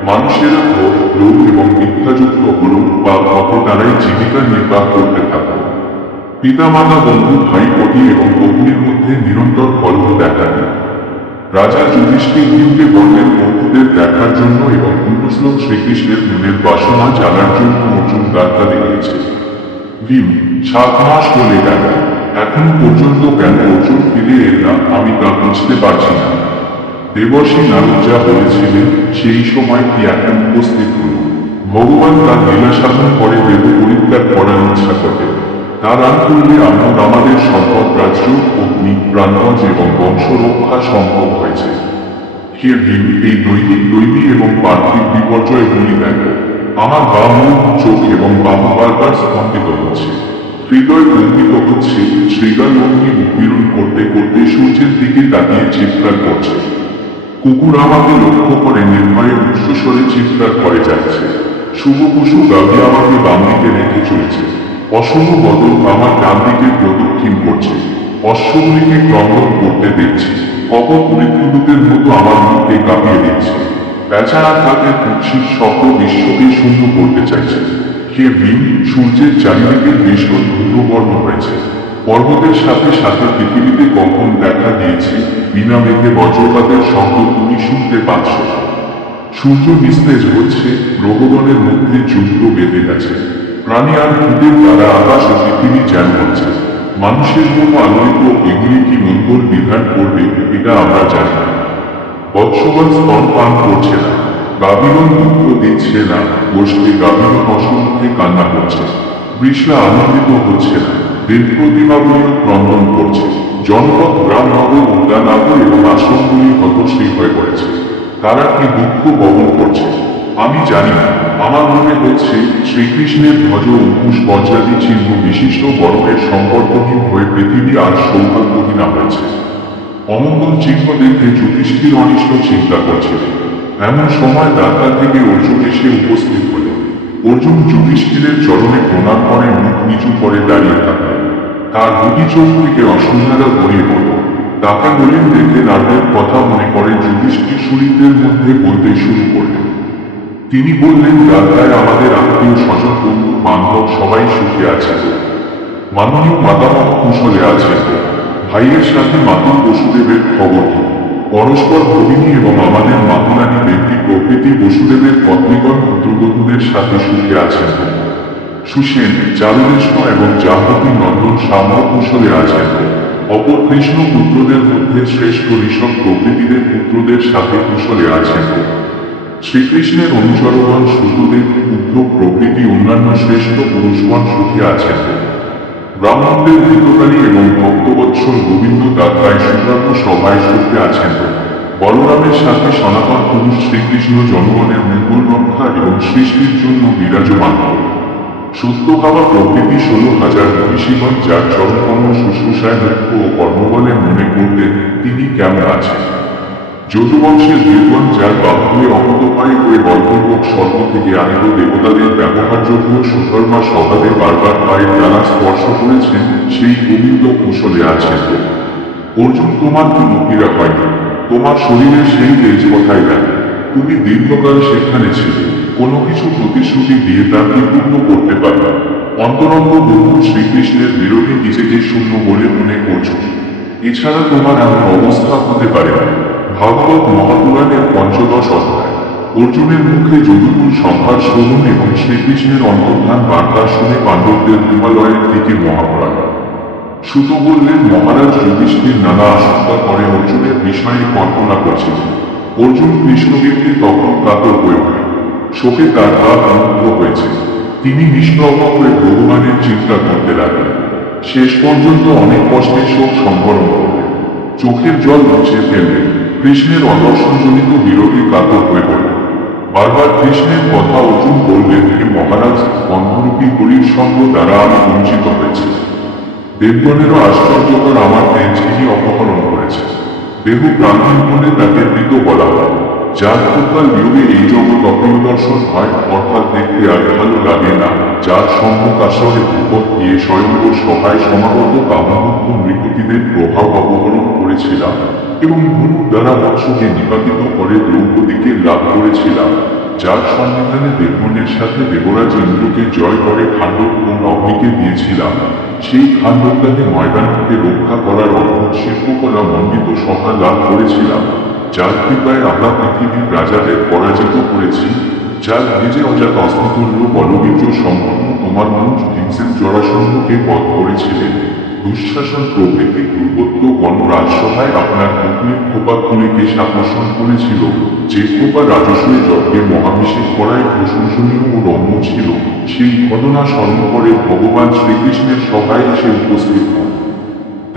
মানুষেরা ক্রোধ, লোভ এবং মিথ্যাযুক্ত হল বা পথে তারাই জীবিকা নির্বাহ করতে থাকল। পিতামাতা, বন্ধু, ভাই, পতি এবং পত্নীর মধ্যে নিরন্তর কলহ দেখা দিল। রাজা যুধিষ্ঠির ভীমকে বললেন, বন্ধুদের দেখার জন্য এবং পুণ্যশ্লোক শ্রীকৃষ্ণের মনের বাসনা জানার জন্য অর্জুন দ্বারকা দেখেছে। ভীম: 7 মাস চলে গেল, এখন পর্যন্ত কেন অর্জুন ফিরে এল না, আমি তা বুঝতে পারছি না। দেবর্ষি নারদ যা বলেছিলেন সেই সময় কি এখন উপস্থিত হল? ভগবান তার লীলা সাধন করে দেব পরিত্যাগ করার ইচ্ছা করবে। তার আন করলে আমরা আমাদের সম্পদ, রাজ্য, অগ্নি, প্রাণগঞ্জ এবং বংশ রক্ষা সম্ভব হয়েছে। হে ভীম, এই দৈবী এবং পার্থিব বিপর্যয়গুলি দেখো। আমার বাম মুখ, চোখ এবং বাহু বারবার স্পন্দিত হচ্ছে, হৃদয় কম্পিত হচ্ছে, শৃগাল অগ্নি উৎপীড়ন করতে করতে সূর্যের দিকে তাকিয়ে চিৎকার করছে। কুকুর আমাকে লক্ষ্য করে নির্ভয়ে উচ্চস্বরে চিৎকার করে যাচ্ছে। শুভ পশু গাভী আমাকে বাম দিকে রেখে চলেছে। অশুভ বদল আমার ডান দিকে প্রদক্ষিণ করছে। অশ্বগুলিকে ক্রন্দন করতে দেখছি। কপট মৃত্যুদূতের মতো আমার মুখকে কাঁপিয়ে দিচ্ছে। পেঁচা আর কাকের কুৎসিত শব্দ বিশ্বকে শূন্য করতে চাইছে। হে ভীম, সূর্যের চারিদিকে ভীষণ ধূম্রবর্ণ হয়েছে। পর্বতের সাথে সাথে পৃথিবীতে কখন দেখা দিয়েছে, বিনা মেঘে বজ্রপাতের শব্দ তুমি শুনতে পাচ্ছ। সূর্য নিস্তেজ হচ্ছে, গ্রহগণের মধ্যে যুদ্ধ বেঁধে গেছে। প্রাণী আর কীটের দ্বারা আকাশ ও পৃথিবী জ্ঞান হচ্ছে। মানুষের মতো আলোড়িত এগুলি কি মঙ্গল বিধান করবে, এটা আমরা জানি না। বৎসগণ স্তন পান করছে না, গাভীগণ দুঃখ দিচ্ছে না, গোষ্ঠী গাভীগণ অসম্মুখে কান্না করছে। বৃষ্ণা আনন্দিত হচ্ছে না, দেব প্রতিমাগুলিও ক্রন্দন করছে। জনপদ, গ্রাম, নগর, উদ্যানাগর এবং আশ্রমগুলি হতশ্রী হয়ে পড়েছে। তারা কি দুঃখ বহন করছে আমি জানি না। আমার মনে হচ্ছে শ্রীকৃষ্ণের ধ্বজ, অঙ্কুশ, বজ্রাদি চিহ্ন বিশিষ্ট বরফের সম্পর্কহীন হয়ে পৃথিবী আজ সৌভাগ্যহীনা হয়েছে। অমঙ্গল চিহ্ন দেখে যুধিষ্ঠির অনিষ্ট চিন্তা করছে। এমন সময় দ্বারকা থেকে অর্জুন এসে উপস্থিত হল। অর্জুন যুধিষ্ঠিরের চরণে প্রণাম করে মুখ নিচু করে দাঁড়িয়ে থাকলেন। তার দুটি চোখ থেকে অশ্রুধারা গড়িয়ে পড়ল। তাকে বলেন দেখে নারদের কথা মনে করে যুধিষ্ঠির শরীরদের মধ্যে বলতে শুরু করলেন। তিনি বললেন, দ্বারকায় আমাদের আত্মীয় স্বজন, বন্ধু বান্ধব সবাই সুখে আছে। মাননীয় মাতামহ কুশলে আছেন। ভাইয়ের সাথে মাতুল বসুদেবের খবর কি? পরস্পর ভগিনী এবং আমাদের মাতুলানি ব্যক্তি প্রভৃতি বসুদেবের পত্নীগণ পুত্রবধূদের সাথে সুখে আছেন। সুসেন, চারুদেষ্ণ এবং জাহ্নবী নন্দন সাম্য কুশলে আছেন। অপর কৃষ্ণ পুত্রদের মধ্যে শ্রেষ্ঠ ঋষভ প্রভৃতিদের পুত্রদের সাথে কুশলে আছেন। শ্রীকৃষ্ণের অনুচরগণ শ্রুতদেব, উদ্ধব প্রভৃতি অন্যান্য শ্রেষ্ঠ পুরুষগণ সুখে আছেন। ব্রাহ্মণদের হিতকারী এবং ভক্তবৎসল গোবিন্দ দাত্রায় সুব্রাহ্ম সভায় সুখে আছেন। বলরামের সাথে সনাতন পুরুষ শ্রীকৃষ্ণ জনগণের মঙ্গল রক্ষা এবং সৃষ্টির জন্য বিরাজমান। সত্যভাবা প্রভৃতি 16,000 ঋষিগণ যার চরণকর্ম শুশ্রূষায় মুখ্য ও কর্মবলে মনে করতেন তিনি কেমন আছেন। যদুবংশের বীরগণ যার বাহুলে অমৃতময় হয়ে বলপূর্বক স্বর্গ থেকে আনিত দেবতাদের ব্যবহারযোগ্য সুধর্মা সভাতে বারবার পায়ের দ্বারা স্পর্শ করেছেন, সেই গোবিন্দ কুশলে আছেন। অর্জুন, তোমার কোনো পীড়া হয়নি। তোমার শরীরের সেই তেজ কোথায় গেল? তুমি দীর্ঘকাল সেখানে ছিলে, কোনো কিছু প্রতিশ্রুতি দিয়ে তা কি পূর্ণ করতে পারবে? অন্তরঙ্গ বন্ধু শ্রীকৃষ্ণের বিরোধী নিজেকে শূন্য বলে মনে করছো। এছাড়া তোমার এমন অবস্থা হতে পারে না। ভাগবত মহাপুরাণের 15 অধ্যায়। অর্জুনের মুখে যদুকুল সংহার শ্রবণ এবং শ্রীকৃষ্ণের অন্তর্ধান বার্তা শুনে পাণ্ডবদের হিমালয়ের দিকে মহাপ্রাণ। সুত বললেন, মহারাজ যুধিষ্ঠির নানা আশঙ্কা করে অর্জুনের বিষয়ে কল্পনা করছিলেন। অর্জুন কৃষ্ণদেবকে তখন কাতর হয়ে ওঠে। শোকে তার গা রুদ্ধ হয়েছে। তিনি নিষ্প্রভ হয়ে ভগবানের চিন্তা করতে লাগলেন। শেষ পর্যন্ত অনেক কষ্টে শোক সংবরণ করলেন। চোখের জল মুছে ফেললেন। কৃষ্ণের অদর্শনজনিত বিরোধী কাতর হয়ে পড়লেন। বারবার কৃষ্ণের কথা অর্জুন বললেন, হে মহারাজ, বন্ধরূপী হরির সঙ্গ দ্বারা আমি বঞ্চিত হয়েছি। দেবগণেরও আশ্চর্যকর আমার তেজ তিনি অপহরণ করেছে। দেহ প্রাণহীন বলে তাকে মৃত বলা হয়। যার কৃপার বিয়োগে এই জগৎ অপ্রিয় দর্শন হয়, অর্থাৎ দেখতে আর ভালো লাগে না, যার সম্মুখ আসরে বিপদ গিয়ে স্বয়ংবর সভায় সমাগত কামমুগ্ধ নৃপতিদের প্রভাব অপহরণ করেছিলাম এবং ধনুর দ্বারা মৎস্যকে নিপাতিত করে দ্রৌপদীকে লাভ করেছিলাম, যার সংবিধানে দেবগণের সাথে দেবরাজ ইন্দ্রকে জয় করে খাণ্ডব এবং অগ্নিকে দিয়েছিলাম, সেই খাণ্ডবটাকে ময়দানকে রক্ষা করার অদ্ভুত শিল্পকলা মণ্ডিত সভা লাভ করেছিলাম, যার কৃপায় আমরা পৃথিবীর রাজাদের পরাজিত করেছি, যার নিজে অজাত অস্তিতুল্য বলবীর্য সম্পন্ন তোমার মানুষ ভীমসেন জরাসন্ধকে বধ করেছিলেন। দুঃশাসন প্রভৃতি দুর্গত্য গণরাজসভায় আপনার পত্নীর খোপা খুলে কেশ আকর্ষণ করেছিল, যে খোপা রাজস্বী যজ্ঞে মহাভিষেক করায় প্রশংসনীয় ও রম্য ছিল, সেই ঘটনা স্মরণ করে ভগবান শ্রীকৃষ্ণের সভায় এসে উপস্থিত হন।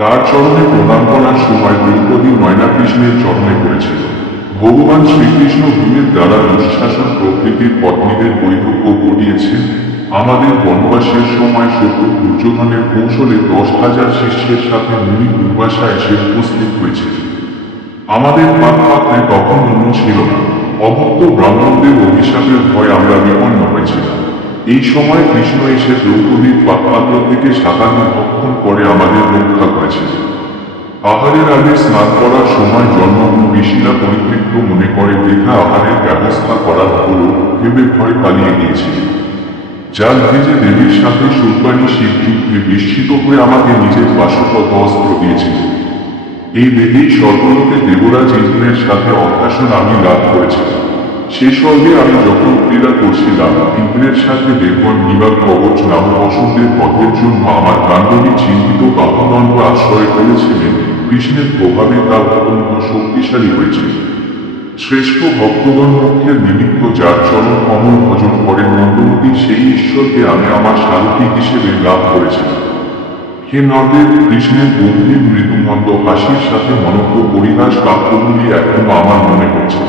তার চরণে প্রণাম করার সময় দ্রৌপদী নয়না কৃষ্ণের চরণে পড়েছিল। ভগবান শ্রীকৃষ্ণ ভীমের দ্বারা দুঃশাসন প্রকৃতির পত্নীদের বৈধব্য ঘটিয়েছেন। আমাদের বনবাসের সময় শত্রু দুর্যোধনের কৌশলে 10,000 শিষ্যের সাথে মুনি দুর্বাসা এসে উপস্থিত হয়েছিল। আমাদের পাকপাত্রে তখন অন্য ছিল না। অভক্ত ব্রাহ্মণদের অভিশাপের ভয় আমরা বিপন্ন হয়েছিলাম। এই সময় কৃষ্ণ এসে দ্রৌপদীর পাকপাত্র থেকে সাতান্ন ভক্ষণ করে আমাদের রক্ষা করেছিল। আহারের আগে স্নান করার সময় জন্মগ্ন ঋষিরা পরিতৃপ্ত মনে করে বৃথা আহারের ব্যবস্থা করার হল ভেবে ভয় পালিয়ে গিয়েছিল। যার ভেজে দেবীর সাথে সুরবাণী শিবযুদ্ধে বিস্মিত হয়ে আমাকে নিজের বাসগত অস্ত্র দিয়েছিল। এই দেবী স্বর্গলোকে দেবরাজ ইন্দ্রের সাথে অভ্যাসন আমি লাভ করেছিলাম। সে স্বর্গে আমি যখন ক্রীড়া করছিলাম, ইন্দ্রের সাথে দেবগণ নিবাক কবচ নামক অসুরদের বধের জন্য আমার গান্ডবী চিহ্নিত বাহুদণ্ড আশ্রয় করেছিলেন। কৃষ্ণের প্রভাবে তা অত্যন্ত শক্তিশালী হয়েছিল। শ্রেষ্ঠ ভক্তগণ মুখ্যের নিমিত্ত যার চরণ কমল ভজন করেন নন্দমতী, সেই ঈশ্বরকে আমি আমার সারথী হিসেবে লাভ করেছিলাম। হে নরদেব, কৃষ্ণের গম্ভীর মৃদুমন্দ হাসির সাথে মনজ্ঞ পরিহাস বাক্যগুলি এখনো আমার মনে পড়ছে।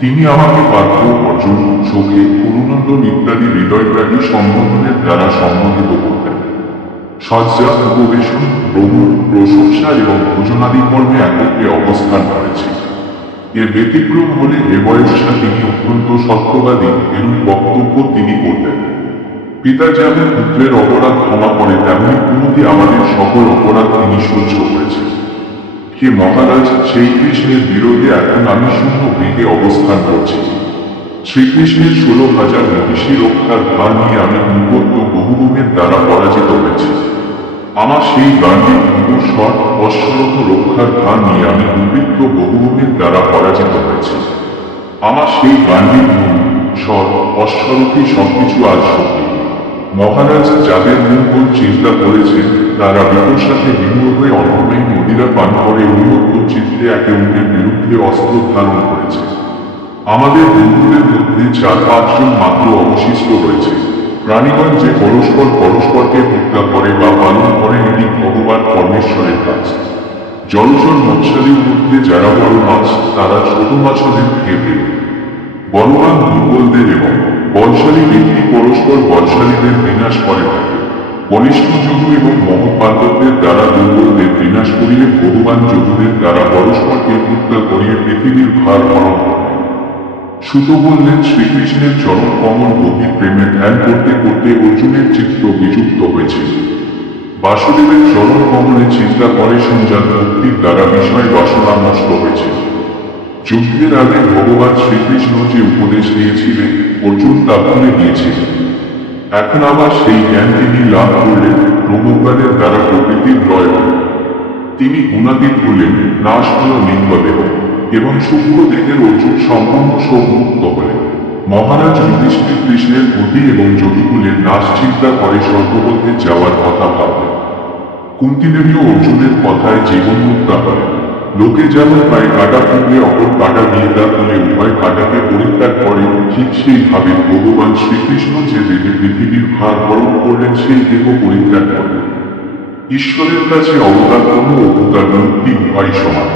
তিনি আমাকে পার্থ, অর্জুন, সখে, করুনন্দন ইত্যাদি হৃদয়গ্রাহী সম্বোধনের দ্বারা সম্বোধিত করতেন। সজ্জা, উপবেশন, ভ্রমণ, প্রশংসা এবং ভোজনাদি কর্মে একত্রে অবস্থান করেছি। এর ব্যতিক্রম হলে এ বয়সটা তিনি অত্যন্ত সত্যবাদী এরূপ বক্তব্য তিনি করতেন। পিতা যেমন পুত্রের অপরাধ ক্ষমা করে, তেমনি কুমতি আমাদের সকল অপরাধ তিনি সহ্য করেছেন। হে মহারাজ, সেই কৃষ্ণের বিরোধে এখন আমি শূন্য গৃহে অবস্থান করছি। শ্রীকৃষ্ণের 16,000 মহিষী রক্ষার ভার নিয়ে আমি নিবদ্ধ বহুগুণের দ্বারা পরাজিত হয়েছি। আমার সেই গান্ডীব ভূস্বর অশ্বরথ রক্ষার ভার নিয়ে আমি দুর্বৃত্ত বহুগুণের দ্বারা পরাজিত হয়েছি। আমার সেই গান্ডীব স্বর অশ্বরথী সবকিছু আজ সত্যি। মহারাজ, যাদের মঙ্গল চিন্তা করেছেন, তারা বিপর্ষাতে বিমূঢ় হয়ে অন্নময়ী মদিরা পান করে উন্মত্ত চিত্তে একে অন্যের বিরুদ্ধে অস্ত্র ধারণ করেছে। আমাদের বন্ধুদের মধ্যে 4-5 জন মাত্র অবশিষ্ট রয়েছে। প্রাণীগণ যে পরস্পরকে হত্যা করে বা পালন করে, এটি ভগবান পরমেশ্বরের কাজ। জলচর মৎস্যাদির মধ্যে যারা বড় মাছ, তারা ছোট মাছদের খেয়ে ফেলে। বলবান দুর্বলদের এবং বলশালী ব্যক্তি পরস্পর বলশালীদের বিনাশ করে থাকে। বলিষ্ঠ যদু এবং মহৎপাণ্ডবদের দ্বারা দুর্বলদের বিনাশ করিলে ভগবান যদুদের দ্বারা পরস্পরকে হত্যা করিয়ে পৃথিবীর ভার হরণ করে। সুত বললেন, শ্রীকৃষ্ণের চরণ কমল গভীর প্রেমের ধ্যান করতে করতে অর্জুনের চিত্ত বিযুক্ত হয়েছিল। বাসুদেবের চরণ কমলে চিন্তা করে সঞ্জাত ভক্তির দ্বারা বিষয় বাসনা নষ্ট হয়েছিল। যুদ্ধের আগে ভগবান শ্রীকৃষ্ণ যে উপদেশ দিয়েছিলেন, অর্জুন তা ভুলে গিয়েছিলেন। এখন আবার সেই জ্ঞান তিনি লাভ করলেন ব্রহ্মজ্ঞানের দ্বারা প্রকৃতির লয় হল। তিনি গুণাতীত হলেন, নাশ হল লিঙ্গদেহ এবং সূক্ষ্ম দেহের অর্জুন সম্পূর্ণ শোকমুক্ত হলেন। মহারাজ যুধিষ্ঠির কৃষ্ণের গতি এবং যদুকুলের নাশ চিন্তা করে স্বর্গপথে যাওয়ার কথা ভাবলেন। কুন্তীদেবীও অর্জুনের কথায় জীবনমুক্তা হলেন। লোকে যেমন পায়ে কাটা ফুটলে অপর কাটা দিয়ে তা তুলে উভয় কাটাকে পরিত্যাগ করে, ঠিক সেইভাবে ভগবান শ্রীকৃষ্ণ যে দেহে পৃথিবীর ভার বরণ করলেন সেই দেহ পরিত্যাগ করলেন। ঈশ্বরের কাছে অবতার কোনো অবতার মুক্তি উভয় সমান।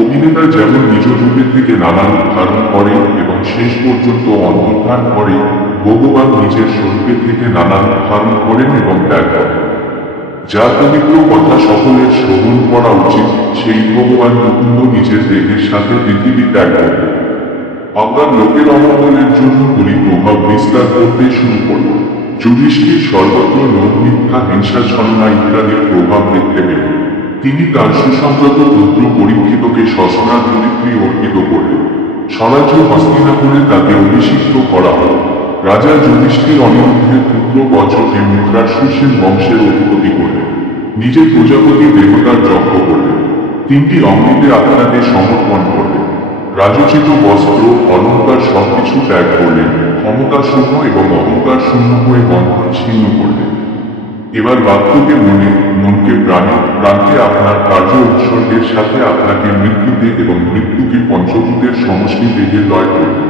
অভিনেতা যেমন নিজ রূপে থেকে নানা রূপ ধারণ করে এবং শেষ পর্যন্ত অন্তর্ধান করে, ভগবান নিজের স্বরূপে থেকে নানা রূপ ধারণ করেন এবং ত্যাগ করেন। যা পবিত্র কথা সকলের শ্রবণ করা উচিত, সেই ভগবান মুকুন্দ নিজের দেহের সাথে পৃথিবী ত্যাগ করেন। অজ্ঞান লোকের অমঙ্গলের জন্য বলি প্রভাব বিস্তার করতে শুরু করল। যুধিষ্ঠির সর্বত্র লোভ, মিথ্যা, হিংসা, ছলনা ইত্যাদির প্রভাব দেখতে পেলেন। তিনি তার সুসংগত পুত্র পরীক্ষিতকে সসনা ধরিত্রী অর্পিত করলেন। স্বরাজ্য হস্তিনাপুরে তাকে অভিষিক্ত করা হল। রাজা যুধিষ্ঠির অনিরুদ্ধের পুত্র বজ্রকে মুদ্রাসুসেন বংশের অধিপতি করলেন। নিজে প্রজাপতি দেবতার যজ্ঞ করলেন। 3টি অমৃতে আত্মাকে সমর্পণ করলেন। রাজোচিত বস্ত্র, অলঙ্কার সবকিছু ত্যাগ করলেন। ক্ষমতা শূন্য এবং অহংকার শূন্য হয়ে বন্ধন ছিন্ন করলেন। এবার বাক্যকে মনে, মনকে প্রাণে, প্রাণকে আপনার কার্য উৎসর্গের সাথে আপনাকে মৃত্যুতে এবং মৃত্যুকে পঞ্চভূতের সমষ্টি দেহে লয় করলেন।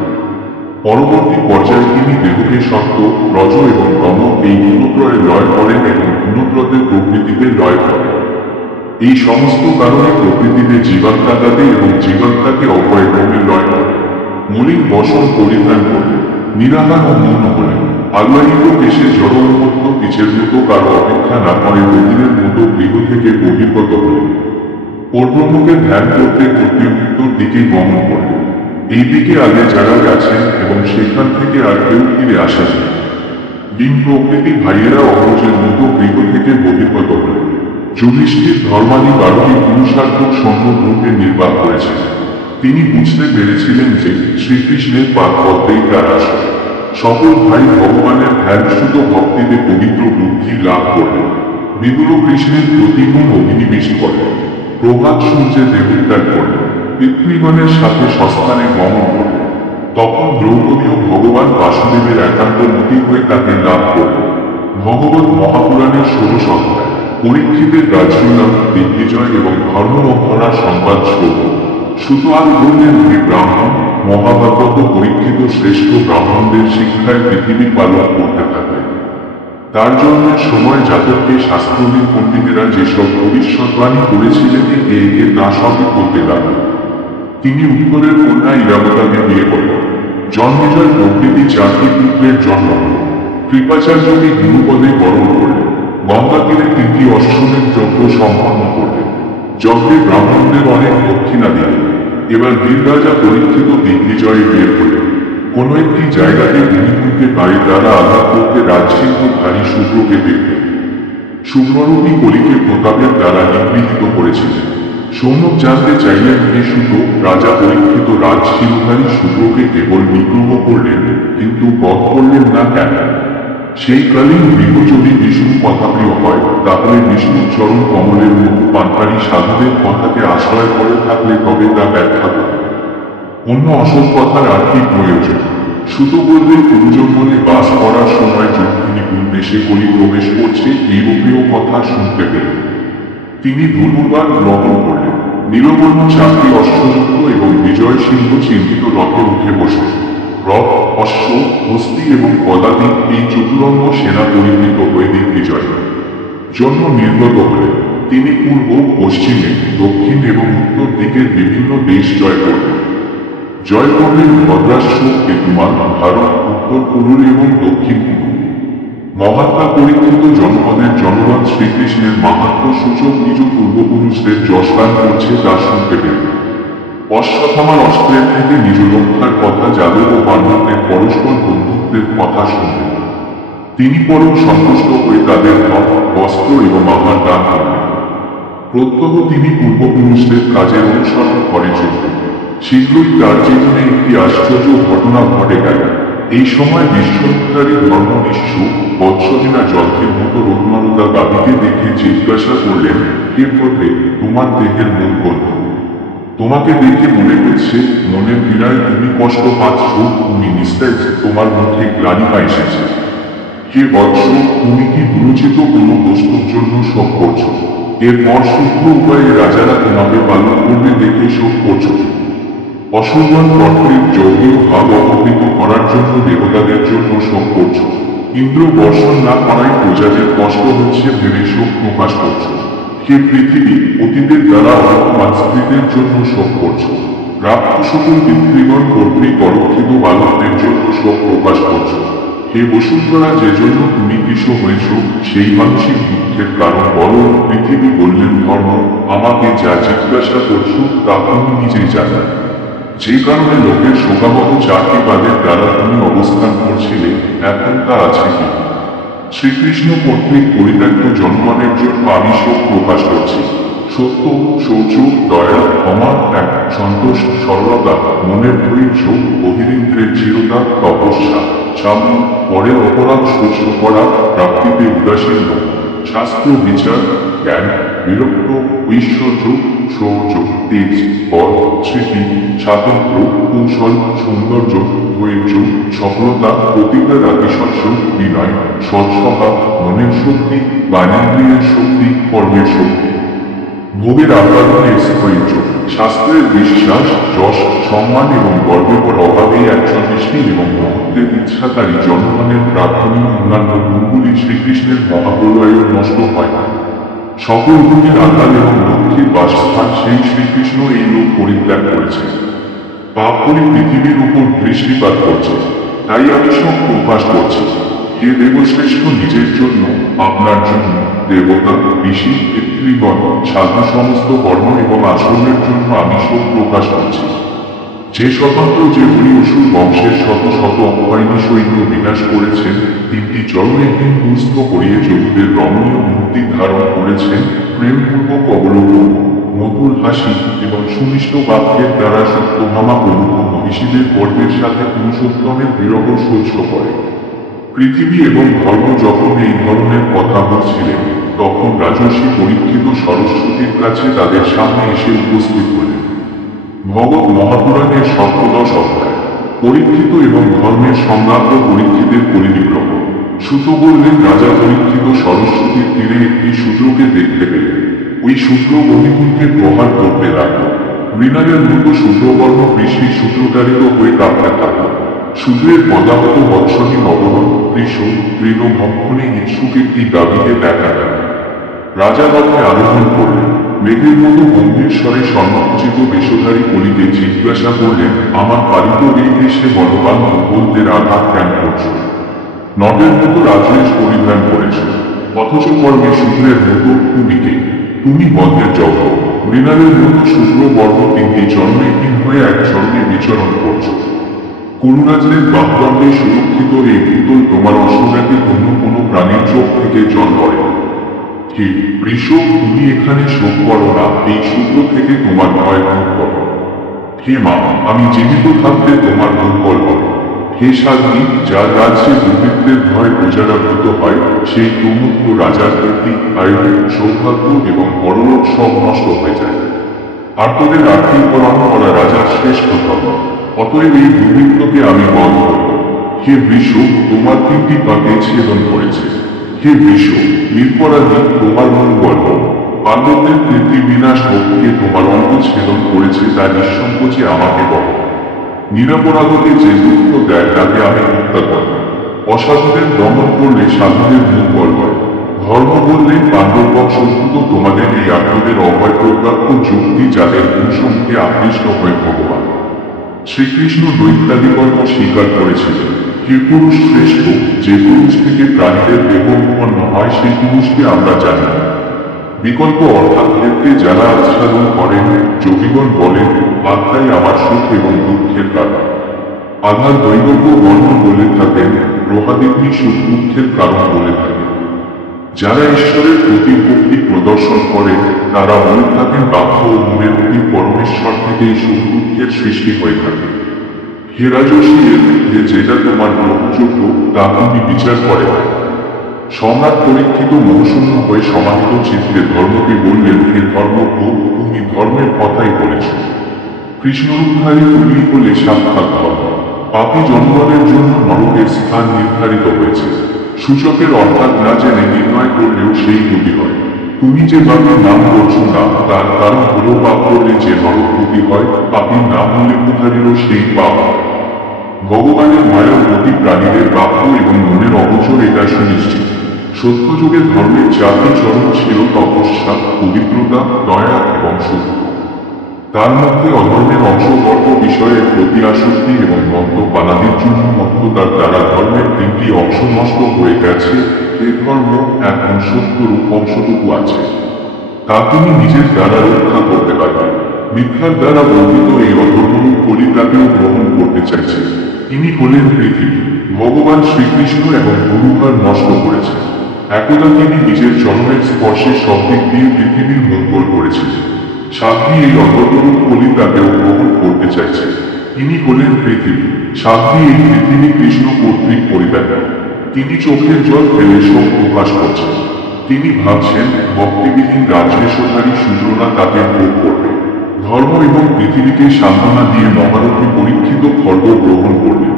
পরবর্তী পর্যায়ে তিনি দেহকে সত্ত্ব, রজ এবং তম এই গুণত্রয়ে লয় করেন এবং গুণত্রদের প্রকৃতিতে লয় করেন। এই সমস্ত কারণে প্রকৃতিতে জীবাত্মাকে এবং জীবাত্মাকে অভয় ক্রমে লয় করেন। মলিন বসন পরিধান করলেন। নিরাহার ও মৌন হলেন। আল্লাহিত কেশে জড় উন্মত্ত পিছের মতো কারো অপেক্ষা না করে বহিরের মতো গৃহ থেকে বহির্গত হলেন। পূর্বমুখে ধ্যান করতে করতে উত্তর দিকে গমন করলেন। এই দিকে আগে যারা গেছেন এবং সেখান থেকে আর কেউ ফিরে আসেনি। দিন প্রকৃতি ভাইয়েরা অগ্রজের মতো গৃহ থেকে বহির্গত হলেন। যুধিষ্ঠির ধর্মাদি 12টি পুরুষার্থক সৈন্যগ্রুপে নির্বাহ করেছেন। তিনি বুঝতে পেরেছিলেন যে শ্রীকৃষ্ণের পাদ পদ্মেই তার আসে। সকল ভাই ভগবানের ধ্যানসুত ভক্তিতে পবিত্র বুদ্ধি লাভ করলেন। বিদুর কৃষ্ণের প্রতিগুণ অভিনিবেশ করলেন। প্রভাত সূর্যে দেহত্যাগ করলেন। পিতৃগণের সাথে সস্থানে গমন করলেন। তখন দ্রৌপদীও ভগবান বাসুদেবের একান্ত মতি হয়ে তাকে লাভ করলেন। ভগবত মহাপুরাণের 16 অধ্যায়। পরীক্ষিতের রাজসুনাম, দিগ্বিজয় এবং ধর্মমধ্যরা সংবাদ শ্রবণ। সুতরাং বললেন, হে ব্রাহ্মণ, মহাভাগবত পরীক্ষিত শ্রেষ্ঠ ব্রাহ্মণদের শিক্ষায় পৃথিবী পালন করতে থাকবে। তার জন্মের সময় জাতককে শাস্ত্রবিদ পণ্ডিতেরা যেসব ভবিষ্যৎবাণী করেছিলেন একে তা সবই করতে লাগলেন। তিনি উত্তরের কন্যা ইরাবতাকে বিয়ে করলেন। জন্মেজয় প্রভৃতি 4টি পুত্রের জন্ম হল। কৃপাচার্যকে গুরুপদে বরণ করলেন। গঙ্গা তীরে 3টি অশ্বমেধ যজ্ঞ সম্পন্ন করলেন। যজ্ঞে ব্রাহ্মণদের অনেক দক্ষিণা দিলেন। এবার বীর রাজা পরীক্ষিত দিগ্বিজয়ে বিয়ে করলেন। কোনো একটি জায়গাতে ভূমিকম্পে পায়ে দ্বারা আঘাত করতে রাজসিংহধারী শুভ্রকে দেখলেন। শুভ্ররূপী কলিকে প্রতাপের দ্বারা নিগৃহীত করেছিলেন। সৌনক জানতে চাইলেন, হে শুভ, রাজা পরীক্ষিত রাজসিংহধারী শুভ্রকে কেবল নিগ্রহ করলেন, কিন্তু বধ করলেন না কেন? সেই কালীন গৃহ যদি বিষ্ণু কথাপ্রিয় হয়, তাহলে বিষ্ণুর চরণ কমলের মতো পানকারী সাধুদের কথাকে আশ্রয় করে থাকলে তবে তা ব্যাখ্যা করে। অন্য অসৎ কথার আর কি প্রয়োজন? সুত বললেন, পুরুজঙ্গলে বাস করার সময় যুক্তিনী দেশে কলি প্রবেশ করছে এই প্রিয় কথা শুনতে পেলেন। তিনি ধনুর্বাণ গ্রহণ করলেন। নীলবর্ণ 4টি অশ্বযুক্ত এবং বিজয় সিংহ চিহ্নিত রথে উঠে বসলেন। রথ, অশ্ব, হস্তি এবং পদাতিক এই চতুরঙ্গ সেনা পরিবৃত হয়ে দিগ্বিজয়ের জন্য নির্গত হলেন। তিনি পূর্ব, পশ্চিমে, দক্ষিণ এবং উত্তর দিকের বিভিন্ন দেশ জয় করলেন। জয় করলেন ভদ্রাশ্ব, কেতুমান, ভারত, উত্তর কুরুল এবং দক্ষিণ কুরুল। মহাত্মা পরীক্ষিত জনপদের জনগণ শ্রীকৃষ্ণের মাহাত্ম্য সূচক নিজ পূর্বপুরুষদের যশগান করছে তা শুনতে পেলেন। অশ্বত্থামার অস্ত্রের থেকে নিজ রক্ষার কথা যাদব ও পাণ্ডবদের পরস্পর বন্ধুত্বের কথা শুনলেন। তিনি পরম সন্তুষ্ট হয়ে তাদের ধন, বস্ত্র এবং আহার দান করলেন। প্রত্যহ তিনি পূর্বপুরুষদের কাজের অনুসরণ করে চলতেন। শীঘ্রই তার জীবনে একটি আশ্চর্য ঘটনা ঘটে গেল। এই সময় বিশ্বকারী ধর্মনিষ্ঠ বৎসদিনা যন্ত্রের মতো রত্নলতা গাভীকে দেখে জিজ্ঞাসা করলেন, হে প্রভে, তোমার দেহের মূল কোনটি? তোমাকে দেখে মনে হচ্ছে মনের পীড়ায় তুমি কষ্ট পাচ্ছ, তুমি নিস্তেজ, তোমার মুখে গ্লানিমা এসেছে। হে বৎস, তুমি কি দুরুচিত কোনো বস্তুর জন্য শোক করছো? এরপর সূক্ষ্ম উপায়ে রাজারা তোমাকে পালন করবে দেখে শোক করছো। অসুরগণ পত্রের যজ্ঞীয় ভাব অপকৃত করার জন্য দেবতাদের জন্য শোক করছো। ইন্দ্র বর্ষণ না করায় প্রজাদের কষ্ট হচ্ছে ভেবে শোক প্রকাশ করছো। হে পৃথিবী, অতীতের দ্বারা অল্পমানস্কৃতের জন্য শোক করছো। রাক্ষসকল পিতৃগণ কর্তৃক অরক্ষিত বালকদের জন্য শোক প্রকাশ করছো। হে বসুন্ধরা, যে জন্য তুমি কৃষ্ণ হয়েছ সেই মানসিক দুঃখের কারণ বলো। পৃথিবী বললেন ধর্ম, আমাকে যা জিজ্ঞাসা করছো তা তুমি নিজেই জানো। যে কারণে লোকের শোকাবহ চারটি পাদের দ্বারা তুমি অবস্থান করছিলে, এখন তা আছে কি? শ্রীকৃষ্ণ কর্তৃক পরিত্যক্ত জনগণের জন্য আমি শোক প্রকাশ করছি। সত্য, শৌচ, দয়া, ক্ষমা, ত্যাগ, সন্তোষ, সরলতা, মনের ধৈর্য, বহিরিন্দ্রের চিরতা, তপস্যা, স্বামী, পরের অপরাধ সহ্য করা, প্রাপ্তিতে উদাসীন, শাস্ত্র বিচার, জ্ঞান, বিরক্ত, ঐশ্বর্য, শৌর্য, তেজ, বল, স্মৃতি, স্বাতন্ত্র্য, কৌশল, সৌন্দর্য, ধৈর্য, সফলতা, প্রতিজ্ঞার আতিশস্য, বিনয়, সৎস্বভাব, মনের শক্তি, জ্ঞানেন্দ্রিয়ের শক্তি, কর্মের শক্তি, ভোগের আহ্লাদনের স্থৈর্য, শাস্ত্রের বিশ্বাস, যশ, সম্মান এবং গর্বের অভাবে একজন নিষ্ঠীন এবং মুহূর্তের ইচ্ছাকারী জনগণের প্রার্থনীয় অন্যান্য গুণগুলি শ্রীকৃষ্ণের মহাপ্রলয়েও নষ্ট হয় না। সকল গুণের আহ্লাদ এবং লক্ষ্যের বাসস্থান সেই শ্রীকৃষ্ণ এই লোক পরিত্যাগ করেছে। পাপ করে পৃথিবীর উপর দৃষ্টিপাত করছে, তাই আমি শোক প্রকাশ করছি। হে দেবশ্রেষ্ঠ, নিজের জন্য, আপনার জন্য, দেবতা, ঋষি, পিতৃগণ, সাধু সমস্ত কর্ম এবং আশ্রমের জন্য আমি শোক প্রকাশ করছি। যে স্বতন্ত্র, যে হরি অসুর বংশের শত শত অক্ষয়ণী সৈন্য বিনাশ করেছেন, তিনটি চরণে হিন্দুস্থ করিয়ে যোগীদের রমণীয় মূর্তি ধারণ করেছেন, প্রেমপূর্বক অবলোকন, মধুর হাসি এবং সুমিষ্ট বাক্যের দ্বারা সত্যভামা প্রমুখ মহিষীদের গর্বের সাথে পুরুষোত্তমের বিরহ সহ্য করে। পৃথিবী এবং ধর্ম যখন এই ধরনের কথা বলছিলেন, তখন রাজর্ষি পরীক্ষিত সরস্বতীর কাছে তাদের সামনে এসে উপস্থিত হলেন। ভগৎ মহাপুরাণের সপ্তদশ অধ্যায়। পরীক্ষিত এবং ধর্মের সম্রাজ্ঞ পরীক্ষিতের পরিনিগ্রহ। সুত বললেন, রাজা পরীক্ষিত সরস্বতীর তীরে একটি সূত্রকে দেখতে পেলেন। ওই সূত্র গতিকুলকে প্রহার করতে লাগল। মৃণালের মতো সূত্রবর্ণ বৃষ্টি সূত্রকারিত হয়ে কাঁপতে থাকল। সূত্রের পদাহত বৎসহীন অবরণ, কৃষ, তৃণভক্ষণে ইচ্ছুক একটি গাভীকে দেখা গেল। রাজা রথে আরোহণ করলেন। মেঘের মতো গম্ভীর স্বরে স্বর্ণখচিত বেশধারী কলিকে জিজ্ঞাসা করলেন, আমার পালিত এই দেশে বলবান বলদের আঘাত কেন করছ? নটের মতো রাজবেশ পরিধান করেছ, অথচ কর্মে সূত্রের মতো তুমি কে? তুমি বন্ধের জগৎ। মৃণালের মতো শুভ্র বর্ণ তিনটি জন্মহীন হয়ে এক স্বর্গে বিচরণ করছ। করুণাজলের বাহদণ্ডে সুরক্ষিত এই ভূতল তোমার অসুরাকে অন্য কোনো প্রাণীর চোখ থেকে জল করে। হে বৃষ, তুমি এখানে শোক করো না, এই সূত্র থেকে তোমার ভয় দূর করো। হে মা, আমি জীবিত থাকতে তোমার দুর্বল হবে। হে সাধ্বী, যার রাজ্যে দুর্বৃত্তের ভয় প্রজারা ভূত হয়, সেই প্রমুখ রাজার কীর্তি, আয়ু, সৌভাগ্য এবং পরলোক সব নষ্ট হয়ে যায়। আর্তদের আর্থিকরণ করা রাজার শ্রেষ্ঠ ধর্ম। অতএব এই দুর্বৃত্তকে আমি বধ করব। হে বৃষ, তোমার তিনটি পাকে ছেদন করেছে। হে বৃষ, নিরপরাধী, তোমার মঙ্গল হোক। পাণ্ডবদের কীর্তি বিনাশ হোক। কে তোমার অঙ্গ ছেদন করেছে তা নিঃসংকোচে আমাকে বলো। নিরপরাধকে যে দুঃখ দেয় তাকে আমি হত্যা করব। অসাধুদের দমন করলে সাধুদের মঙ্গল হয়। ধর্ম বললে পাণ্ডববংশোদ্ভূত তোমাদের এই আত্মদের অভয় প্রজ্ঞাপ্য যুক্তি, যাদের অনুসঙ্গে আকৃষ্ট হয়ে ভগবান শ্রীকৃষ্ণ দৈত্যাদিকর্ম স্বীকার করেছিলেন। হে পুরুষ শ্রেষ্ঠ, যে পুরুষ থেকে প্রাণীদের দেহ উৎপন্ন হয় সেই পুরুষকে আমরা জানি না। বিকল্প অর্থাৎ ক্ষেত্রে যারা আচ্ছাদন করেন, যোগীগণ বলেন, আত্মাই আমার সুখ এবং দুঃখের কারণ। আধার দৈবজ্ঞ বর্ণ বলে থাকেন, গ্রহাদিগ্নি সুখ দুঃখের কারণ বলে থাকেন। যারা ঈশ্বরের প্রতিভক্তি প্রদর্শন করেন, তারা বলে থাকেন বাক্য ও মনের অতি পরমেশ্বর থেকেই সুখ দুঃখের সৃষ্টি হয়ে থাকে। হে রাজর্ষি, এর মধ্যে যেটা তোমার গ্রহণযোগ্য তা তুমি বিচার করে না। সম্রাট পরীক্ষিত মোহশূন্য হয়ে সমাহিত চিত্রে ধর্মকে বললেন, হে ধর্মজ্ঞ, তুমি ধর্মের কথাই বলেছ। কৃষ্ণরূপধারী তুমি বলে সাক্ষাৎ ধর্ম। পাপী জনগণের জন্য নরকের স্থান নির্ধারিত হয়েছে। সূচকের অর্থাৎ না জেনে নির্ণয় করলেও সেই গতি হয়। তুমি যে বাপের নাম করছো না তার কারণ হলো পাপ করলে যে নরকগতি হয়, পাপীর নাম হলে কোথারিরও সেই পাপ। ভগবানের মায়ার গতি প্রাণীদের বাক্য এবং মনের অগোচর এটা সুনিশ্চিত। সত্যযুগে ধর্মের চারটি চরণ ছিল তপস্যা, পবিত্রতা, দয়া এবং সত্য। তার মধ্যে অধর্মের অংশ গর্ব বিষয়ের প্রতি আসক্তি এবং মদ্যপানাদির জন্য মত্ততার দ্বারা ধর্মের তিনটি অংশ নষ্ট হয়ে গেছে। এ ধর্ম এখন সত্যরূপ অংশটুকু আছে, তা তুমি নিজের দ্বারা রক্ষা করতে পারবে। মিথ্যার দ্বারা বর্ধিত এই অধর্মরূপ কলিকাকেও গ্রহণ করতে চাইছে। তিনি হলেন পৃথিবী। ভগবান শ্রীকৃষ্ণ এবং গুরুভার নষ্ট করেছে। একদা তিনি নিজের জন্মের স্পর্শে সব দিক দিয়ে পৃথিবীর মঙ্গল করেছিলেন। সাধ্বী এই অধর্মরূপ কলিকাকেও গ্রহণ করতে চাইছে। তিনি হলেন পৃথিবী। সাধ্বী এই পৃথিবী কৃষ্ণ কর্তৃক পরিব্যাপ্ত। তিনি চোখের জল ফেলে সব প্রকাশ করছেন। তিনি ভাবছেন ভক্তিবিহীন রাজবেশধারী সুজনা তাকে ভোগ করবে। ধর্ম এবং পৃথিবীকে সান্ত্বনা দিয়ে মহারথী পরীক্ষিত খড়গ গ্রহণ করলেন।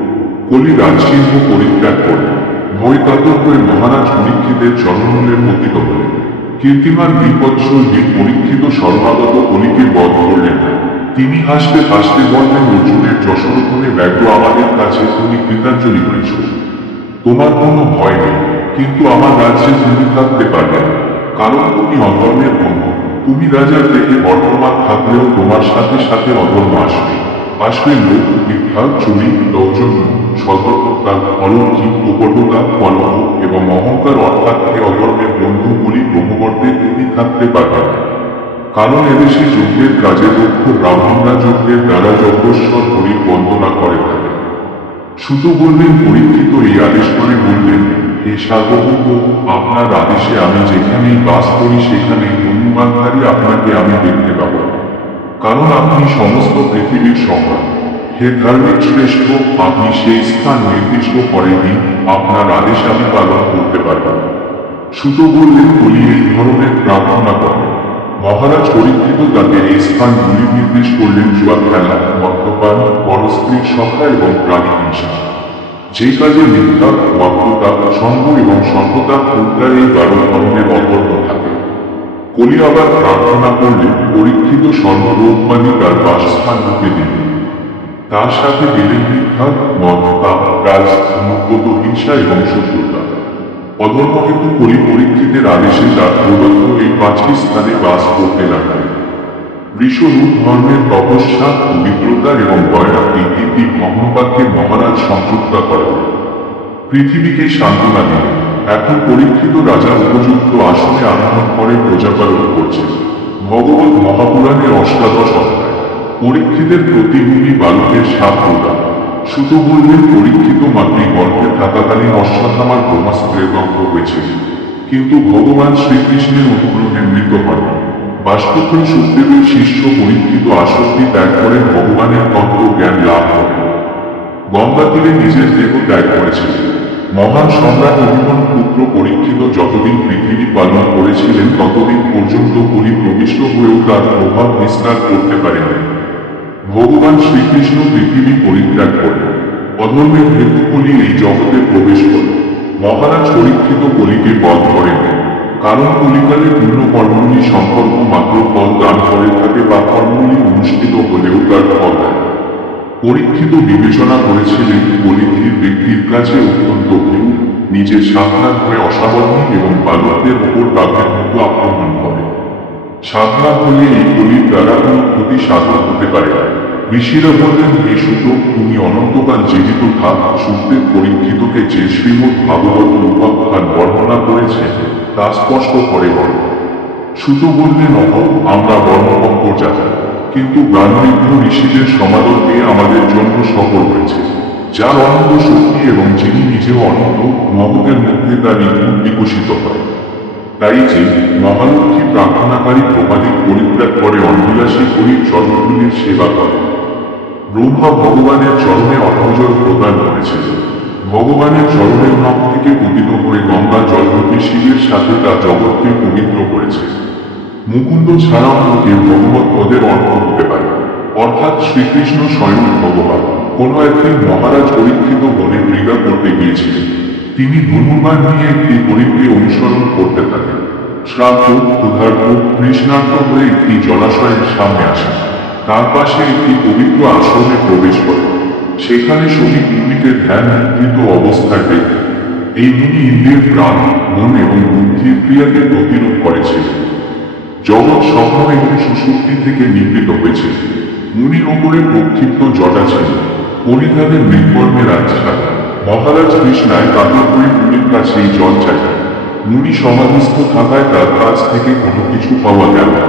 কলি রাজসিংহ পরিত্যাগ করলেন। ভয় কাতর হয়ে মহারাজ পরীক্ষিতের চরণমূলের পতিত হলেন। কীর্তিমান বিপৎসল বীর পরীক্ষিত সর্বাগত কলিকে বধ করলেন না। তিনি হাসতে হাসতে বললেন, অর্জুনের যশোরথনে ব্যগ্র আমাদের কাছে তুমি কৃতাঞ্জলি করেছ। তোমার কোনো ভয় নেই, কিন্তু আমার রাজ্যে তুমি থাকতে পারবে না, কারণ তুমি অধর্মের বন্ধু। তুমি রাজার দেহে বর্তমান থাকলেও তোমার সাথে সাথে অধর্ম আসবে। আসবে লোক, মিথ্যা, চুরি, দৌর্জন্য, সতর্কতা, অলৌকিক, কপটতা, কলহ এবং অহংকার, অর্থাৎ এই অধর্মের বন্ধুগুলি ব্রহ্মবর্তে তুমি থাকতে পারবে না। কারণ এদেশে যজ্ঞের কাজে দক্ষ ব্রাহ্মণরা যজ্ঞের দ্বারা যজ্ঞেশ্বর হরির বন্দনা করে থাকে। সুত বললেন, পরীক্ষিত এই আদেশ করে বললেন, হে সার্বভৌম, আপনার আদেশে আমি যেখানেই বাস করি সেখানেই ধন্যবাদকারী আপনাকে আমি দেখতে পাব, কারণ আপনি সমস্ত পৃথিবীর সম্রাট। হে ধার্মিক শ্রেষ্ঠ, আপনি সেই স্থান নির্দিষ্ট করেননি, আপনার আদেশ আমি পালন করতে পারব। সুত বললেন, বলি এই ধরনের প্রার্থনা করেন। মহারাজ পরীক্ষিত তাকে এই স্থানগুলি নির্দেশ করলেন: জুয়া খেলা, মদ্যপান, পরস্ত্রীর সখা এবং প্রাণী হিংসা। যে কাজে মিথ্যা, বক্তৃতা, সঙ্গ এবং সর্বদা ক্ষুদ্রা এই 12 ধরনের অধর্ম থাকে। কলি আবার প্রার্থনা করলেন, পরীক্ষিত সর্বরোগবাদী তার বাসস্থান রূপে দিলেন। তার সাথে দিলেন মিথ্যা, মদ, পাপ, রাজ, অনুগত হিংসা এবং শত্রুতা। অধর্ম হেতু কলি পরীক্ষিতের আদেশে তার প্রদত্ত এই 5টি স্থানে বাস করতে লাগলেন। বৃষরূপ ধর্মের তপস্যা, পবিত্রতা এবং দয়া এই 3টি ভগ্নপাতকে মহারাজ সংযুক্ত করেন। পৃথিবীকে সান্ত্বনা দিলেন। এখন পরীক্ষিত রাজা উপযুক্ত আসনে আরোহণ করে প্রজাপালন করছেন। ভগবত মহাপুরাণের অষ্টাদশ অধ্যায়। পরীক্ষিতের প্রতিভূমি বালকের সাপ প্রদান। সুত বললেন, পরীক্ষিত মাতৃগর্ভে থাকাকালীন অশ্বত্থামার ব্রহ্মাস্ত্রে দগ্ধ হয়েছিল, কিন্তু ভগবান শ্রীকৃষ্ণের অনুগ্রহে মৃত হন। বাষ্পক্ষণ সুখদেবের শিষ্য পরীক্ষিত আসক্তি ত্যাগ করে ভগবানের তত্ত্ব জ্ঞান লাভ করেন। গঙ্গা তীরে নিজের দেহ ত্যাগ করেছিলেন। মহান সম্রাট অভিমন পুত্র পরীক্ষিত যতদিন পৃথিবী পালন করেছিলেন ততদিন পর্যন্ত কলি প্রবিষ্ট হয়েও তার প্রভাব বিস্তার করতে পারেনি। ভগবান শ্রীকৃষ্ণ পৃথিবী পরিত্যাগ করলেন। অধর্মের হেতু কলি এই জগতে প্রবেশ করল। মহারাজ পরীক্ষিত কলিকে বধ করেন, কারণ কলিকালে পূর্ণ কর্মগুলি সম্পর্ক মাত্র ফল দান করে থাকে বা কর্মগুলি অনুষ্ঠিত হলেও তার ফল দেয়। পরীক্ষিত বিবেচনা করেছিলেন, কলিধীর ব্যক্তির কাছে অত্যন্ত ভীরু, নিজের সাধনা করে অসাবধানী এবং বালকদের ওপর তাদের মতো আক্রমণ করে। সাধনা হলে এই কলির দ্বারা কোনো ক্ষতি সাধন হতে পারে না। ঋষিরা বললেন, হে সুত, তুমি অনন্তকাল জীবিত থাক। সুখদেব পরীক্ষিতকে যে শ্রীমদ্ ভাগবত উপাখ্যান বর্ণনা করেছে তা স্পষ্ট করে বলে। সুত বললেন, আমরা বর্ণপঙ্কর জাতি, কিন্তু জ্ঞানবৃদ্ধ ঋষিদের সমাদর পেয়ে আমাদের জন্য সফল হয়েছে, যার অনন্ত শক্তি এবং যিনি নিজেও অনন্ত, মহতের মধ্যে তার নিপুণ বিকশিত হয়। তাই যে মহালক্ষ্মী প্রার্থনাকারী প্রমাদিক পরিত্যাগ করে অন্বিলাসী হরির চরণগুলির সেবা করে। ব্রহ্মা ভগবানের চরণে অর্ঘ্যজল প্রদান করেছিলেন। ভগবানের চরণের নখ থেকে পতিত হয়ে গঙ্গা জলরূপী শিবের সাথে তা জগৎকে পবিত্র করেছে। মুকুন্দ ছাড়াও কেউ ভগবত পদের অর্থ হতে পারে, অর্থাৎ শ্রীকৃষ্ণ স্বয়ং ভগবান। কোনো একদিন মহারাজ পরীক্ষিত বনে মৃগা করতে গিয়েছিলেন। তিনি ধনুর্বাণ নিয়ে একটি গরিবকে অনুসরণ করতে থাকেন। শ্রান্ত, ক্ষুধার্ত, তৃষ্ণার্ত হয়ে একটি জলাশয়ের সামনে আসে। তার পাশে একটি পবিত্র আশ্রমে প্রবেশ করে। সেখানে শ্রমিক মুনিকে ধ্যান মুদ্রিত অবস্থায় দেখে। এই মুনি ইন্দ্রিয়ের প্রাণ, মন এবং বুদ্ধির ক্রিয়াকে প্রতিরোধ করেছিল। জগৎ স্বপ্ন এবং সুশক্তি থেকে নিবৃত হয়েছে। মুনির ওপরে প্রক্ষিপ্ত জটা ছিল, পরিধানের মৃৎকর্মের আচ্ছা। মহারাজ কৃষ্ণায় কাতর করে মুনির কাছেই জল চাইলেন। মুনি সমাধিস্থ থাকায় তার কাছ থেকে কোনো কিছু পাওয়া গেল না।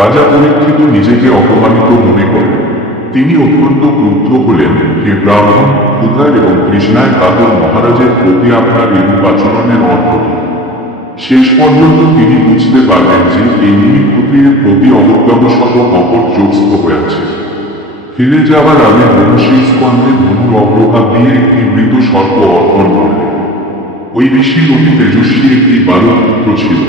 রাজা পরীক্ষিত নিজেকে অপমানিত মনে করেন। তিনি অত্যন্ত ক্রুদ্ধ হলেন, হে ব্রাহ্মণ, ক্ষুধার এবং তৃষ্ণায় কাতর মহারাজের প্রতি আপনার এরূপ আচরণের অর্থ কি? শেষ পর্যন্ত তিনি বুঝতে পারলেন যে এই মুনি ক্ষত্রিয়ের প্রতি অবজ্ঞাবশত কপট যোগস্থ হয়েছে। ফিরে যাওয়ার আগে মহর্ষি স্কন্ধে ধনুর অগ্রভাগ দিয়ে একটি মৃত সর্প অর্পণ করলেন। ওই ঋষির অতি তেজস্বী একটি বালক পুত্র ছিল।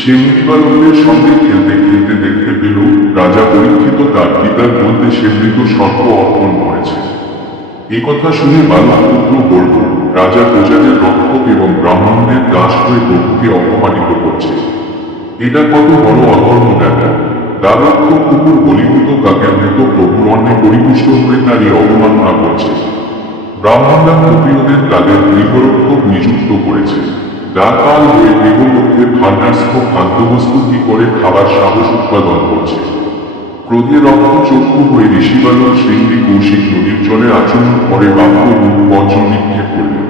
সে মুনিবালকদের সঙ্গে খেলতে খেলতে দেখতে পেল রাজা পরীক্ষিত তার পিতার বলতে সে মৃত সর্প অর্পণ করেছে। একথা শুনে বালক পুত্র বলল, রাজা প্রজাদের রক্ষক এবং ব্রাহ্মণদের দাস হয়ে প্রভুকে অপমানিত করছে। এটা কত বড় অধর্ম দেখা। দারক্ষ কুকুর বলীভূত কাকের মতো প্রভুর অন্নে পরিপুষ্ট হয়ে তার এই অবমাননা করছে। ব্রাহ্মণরা ক্ষত্রিয়দের তাদের গৃহরক্ষক নিযুক্ত করেছে। ডাকাল হয়ে গৃহলোকদের ভাণ্ডারস্থ খাদ্যবস্তু কি করে খাবার সাহস উৎপাদন করছে। ক্রোধে রক্তচক্ষু হয়ে ঋষিবালক শৃঙ্গী কৌশিক নদীর জলে আচরণ করে বাক্য রূপ বজ্র নিক্ষেপ করলেন,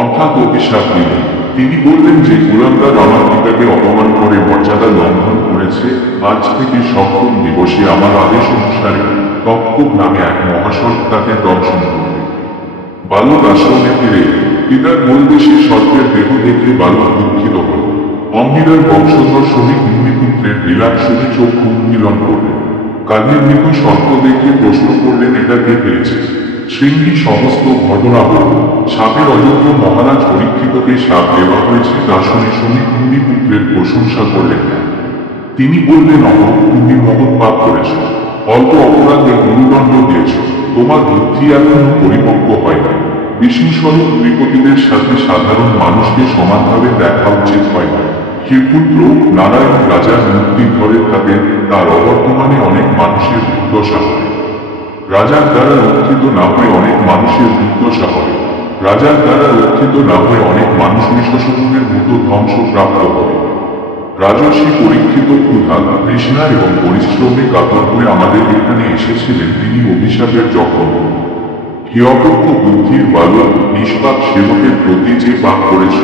অর্থাৎ অভিশাপ দিলেন। তিনি বললেন যে কুলাঙ্গার আমার পিতাকে অপমান করে মর্যাদা লঙ্ঘন করেছে, আজ থেকে সপ্তম দিবসে আমার আদেশ অনুসারে তক্ষক নামে এক মহাসর্প তাকে দর্শন করবে। বালক আশ্রমে ফিরে পিতার বলতে সে সর্পের দেহ দেখে বালক দুঃখিত হল। অঙ্গিরার বংশধর শ্রমিক মুনিপুত্রের বিলাপ শুনে চক্ষু উন্মীলন করলেন। কাঁধের মৃত সর্প দেখে প্রশ্ন করলেন, এটা কে পেয়েছে? শৃঙ্গী সমস্ত ঘটনা বলল। সাপের অযোগ্য মহারাজ পরীক্ষিতকে সাপ দেওয়া হয়েছে তা শুনে শ্রমিক মুনিপুত্রের প্রশংসা করলেন না। তিনি বললেন, তুমি মহৎ পাপ করেছ, অল্প অপরাধে গুরুদণ্ড দিয়েছ, তোমার বুদ্ধি এখনো পরিপক্ব হয় না। বিষ্ণুস্বরূপ নৃপতিদের সাথে সাধারণ মানুষকে সমানভাবে দেখা উচিত হয় না। হে পুত্র, নারায়ণ রাজার মূর্তি ধরে থাকেন, তার অবর্তমানে অনেক মানুষের দুর্দশা হয়। রাজার দ্বারা রক্ষিত না হয়ে অনেক মানুষের দুর্দশা হয়। রাজার দ্বারা রক্ষিত না হয়ে অনেক মানুষ নিঃশাসনের মতো ধ্বংস প্রাপ্ত হয়। রাজর্ষি পরীক্ষিত ক্ষুধা, তৃষ্ণা এবং পরিশ্রমে কাতর হয়ে আমাদের এখানে এসেছিলেন। তিনি অভিশাপের জখম। হে অপক্ষ বুদ্ধির বালক, নিষ্পাপ সেবকের প্রতি যে পাপ করেছ,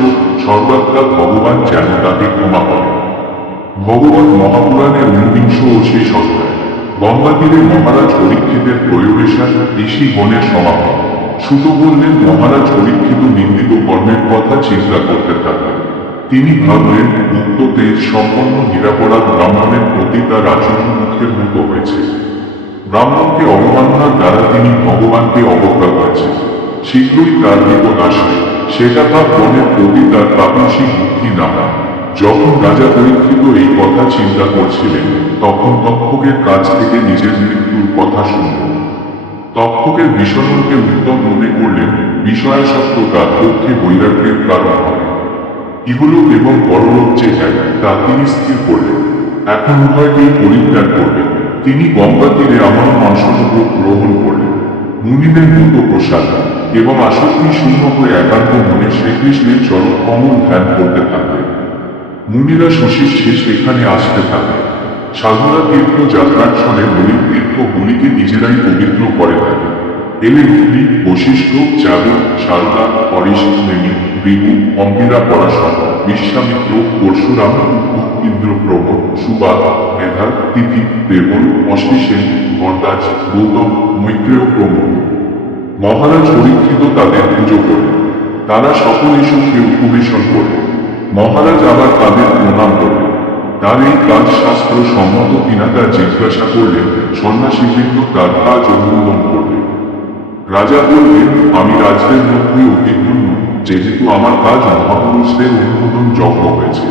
সর্বাত্মা ভগবান যেন তাকে ক্ষমা করে। ভগবত মহাপুরাণের 19 ও শেষ অধ্যায়। গঙ্গা তীরে মহারাজ পরীক্ষিতের প্রয়োগেশার ঋষি গণের সমাপন। সুত বললেন, মহারাজ পরীক্ষিত নিন্দিত কর্মের কথা চিন্তা করতে থাকলেন। তিনি ভাবলেন, উক্ত তেজ সম্পন্ন নিরাপরাধ ব্রাহ্মণের প্রতি তার আচরণ মুখের মতো হয়েছে। ব্রাহ্মণকে অবমাননার দ্বারা তিনি ভগবানকে অবজ্ঞা করেছেন। শীঘ্রই তার বিপদ আসবে। সেটা তার গণের প্রতি তার প্রাপঞ্চিক বুদ্ধি না হয়। যখন রাজা পরীক্ষিত এই কথা চিন্তা করছিলেন, তখন তক্ষকের কাছ থেকে নিজের মৃত্যুর কথা শুনলেন। তক্ষকের বিষণকে উত্তম মনে করলেন, বিষয়াসক্ত তার পক্ষে বৈরাগ্যের কারণ হবে। ইহলোক এবং পরলোক যে এক, তা তিনি স্থির করলেন। এখন উভয়কেই পরিত্যাগ করবেন। তিনি গঙ্গা তীরে আমার মানসভোগ গ্রহণ করলেন। মুনিদের মতো প্রসাদ এবং আসক্তি শূন্য হয়ে একান্ত মনে শ্রীকৃষ্ণের চরণ কমল ধ্যান করতে থাকলেন। মুনিরা শশীর্ষে সেখানে আসতে থাকে। সাধুরা তীর্থ যাত্রার ছলে বলি তীর্থগুলিকে নিজেরাই পবিত্র করে থাকে। এলে রুদ্রী, বশিষ্ঠ, যাদব, সারদা, হরিশ, নেমি, ভৃগু, অঙ্গিরা, পরাশর, বিশ্বামিত্র, পরশুরাম, ইন্দ্র প্রমোদ, সুবাদ, মেধা, তিথি, দেবল, অশ্বিসেন, গণদাজ, গৌতম, মৈত্রেয় প্রমুখ। মহারাজ পরীক্ষিত তাদের পুজো করলেন। তারা সকলে সুখে উপবেশন করলেন। মহারাজ আবার তাদের প্রণাম করলেন। তার এই কাজ শাস্ত্র সম্মত কিনা তা জিজ্ঞাসা করলেন। সন্ন্যাসীবৃন্দ তার কাজ অনুমোদন করলেন। রাজা বললেন, আমি রাজদের মধ্যে অভিজ্ঞ নই, যেহেতু আমার কাজ মহাপুরুষদের অনুমোদন যজ্ঞ হয়েছে।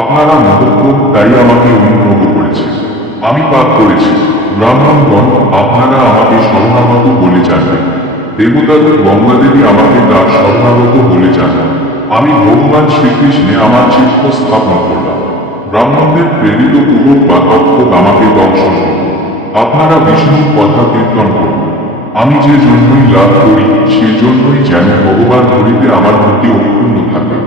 আপনারা মহত্তম, তাই আমাকে অনুগ্রহ করেছে। আমি পাপ করেছি। ব্রাহ্মণগণ, আপনারা আমাকে শরণাগত বলে জানবেন। দেবতাদের গঙ্গাদেবী আমাকে তার শরণাগত বলে জানান। আমি ভগবান শ্রীকৃষ্ণে আমার চিত্ত স্থাপন করলাম। ব্রাহ্মণদের প্রেরিত পুরুষ বা তক্ষক আমাকে দংশন করুন। আপনারা বিষ্ণুর কথা কীর্তন করুন। আমি যে জন্যই লাভ করি সেজন্যই যেন ভগবান ধরিতে আমার মতি অক্ষুণ্ণ থাকে।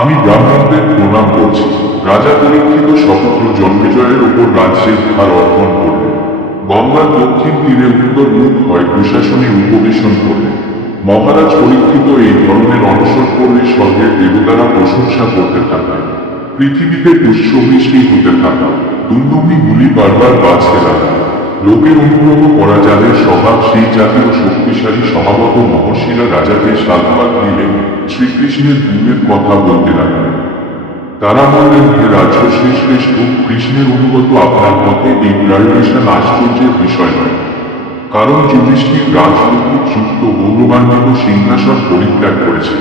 আমি ব্রাহ্মণদের প্রণাম করছি। রাজা পরীক্ষিত সপুত্র জন্মেজয়ের উপর রাজ্যের ভার অর্পণ করলেন। গঙ্গার দক্ষিণ তীরে উত্তর মুখ হয় প্রশাসনে উপবেশন করলেন। মহারাজ পরীক্ষিত এই ধরনের অনশন করলে স্বর্গের দেবতারা প্রশংসা করতে থাকলেন। পৃথিবীতে পুষ্পবৃষ্টি হতে থাকল। দুন্দুভি গুলি বারবার বাজতে লাগল। লোকের অনুগ্রহ করা যাদের স্বভাব সেই জাতীয় শক্তিশালী স্বভাবত মহর্ষিরা রাজাকে সাধুবাদ দিলেন। শ্রীকৃষ্ণের গুণের কথা বলতে লাগলেন। তারা বললেন, হে রাজ্য শ্রেষ্ঠ, কৃষ্ণের অনুগত আপনার পথে এই গ্রাজুয়েশন আশ্চর্যের বিষয় নয়। কারণ যুধিষ্ঠির রাজনৈতিক যুক্ত গৌরবান্বিত সিংহাসন পরিত্যাগ করেছে।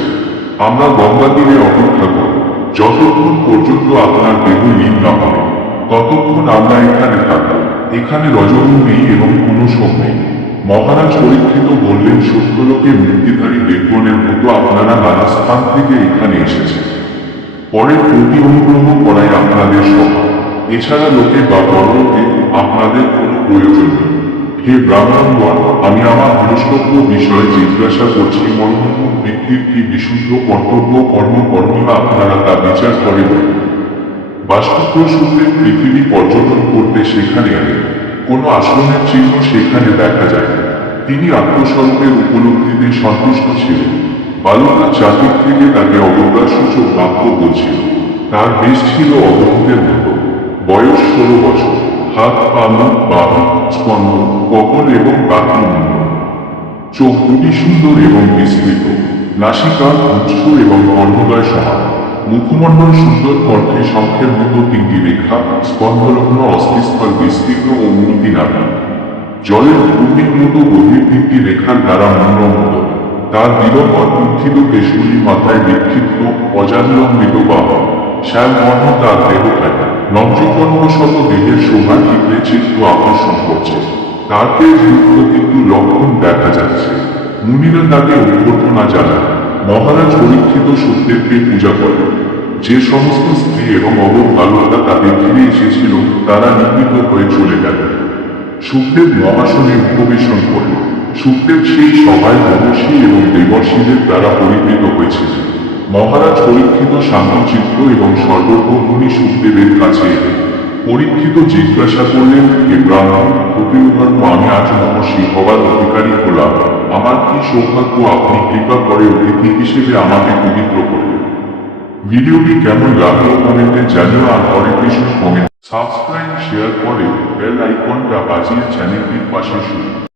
আমরা গঙ্গা তীরে অপেক্ষা করব। যতক্ষণ পর্যন্ত আপনার দেহ লীন না হবে ততক্ষণ আমরা এখানে থাকব। এখানে রজগুণ নেই এবং কোনো শোক নেই। মহারাজ পরীক্ষিত বললেন, সত্যলোকে মুক্তিধারী দেবগণের মতো আপনারা নানা স্থান থেকে এখানে এসেছেন। পরের প্রতি অনুগ্রহ করাই আপনাদের স্বভাব। এছাড়া লোকে বা পরলোকে আপনাদের কোনো প্রয়োজন নেই। হে ব্রাহ্মণগণ, আমি আমার বৃহস্পত্য বিষয়ে জিজ্ঞাসা করছি, মনোমুখ ব্যক্তির কি বিশুদ্ধ কর্তব্য কর্ম কর্মীরা আপনারা তা বিচার করেন। বাস্তুত্ব সূত্রে পৃথিবী পর্যটন করতে সেখানে এলেন। কোনো আশ্রমের চিহ্ন সেখানে দেখা যায় না। তিনি আত্মস্বরূপের উপলব্ধিতে সন্তুষ্ট ছিলেন। বালকরা চাকরির থেকে তাকে অবজ্ঞাসূচক বাক্য বলছিল। তার বেশ ছিল অবধূতের মতো। বয়স 16 বছর। হাত পা মুখ বাহু স্পন্দ কপল এবং বাকি মুন্ড। চোখ দুটি সুন্দর এবং বিস্তৃত। নাসিকা উচ্চ এবং কর্ণদয় সমান। মুখমণ্ডল সুন্দর কণ্ঠে শঙ্খের মতো 3টি রেখা, স্পন্দলগ্ন অস্থিস্থল বিস্তীর্ণ ও উন্নতি নাভি। জলের ভূমির মতো গভীর 3টি রেখার দ্বারা মনোরমত। তার বিলম্বন উত্থিত কেশগুলি মাথায় বিক্ষিপ্ত অজানুলম্বিত বাহু। শ্যামবর্ণ তার দেহকায়। লজ্জকর্মশত দেহের শোভা টিপলে চিত্ত আকর্ষণ করছে। তার তেজ মুক্ত কিন্তু লক্ষণ দেখা যাচ্ছে। মুনিরা তাকে অভ্যর্থনা জানান। মহারাজ পরীক্ষিত সত্যদেবকে পূজা করেন। যে সমস্ত স্ত্রী এবং অববালকরা তাকে ঘিরে এসেছিল তারা নিবৃত হয়ে চলে গেল। সুখদেব মহাসনে উপবেশন করলেন। সুখদেব সেই সভায় মহর্ষি এবং দেবর্ষিদের দ্বারা পরিবৃত হয়েছিল। মহারাজ পরীক্ষিত শান্তচিত্ত এবং সর্বজ্ঞ মুনি সুখদেবের কাছে এলেন। পরীক্ষিত জিজ্ঞাসা করলেন, হে ব্রাহ্মণ, প্রতিধর্ম আমি আজ মহর্ষি হবার অধিকারী হলাম। আমার কি সৌভাগ্য, আপনি কৃপা করে অতিথি হিসেবে আমাকে পবিত্র করলেন। ভিডিওটি কেমন লাগলো কমেন্টে জানিও। আর হরে কৃষ্ণ কমেন্ট সাবস্ক্রাইব শেয়ার করে বেল আইকনটা বাজিয়ে চ্যানেলটির পাশে শুনুন।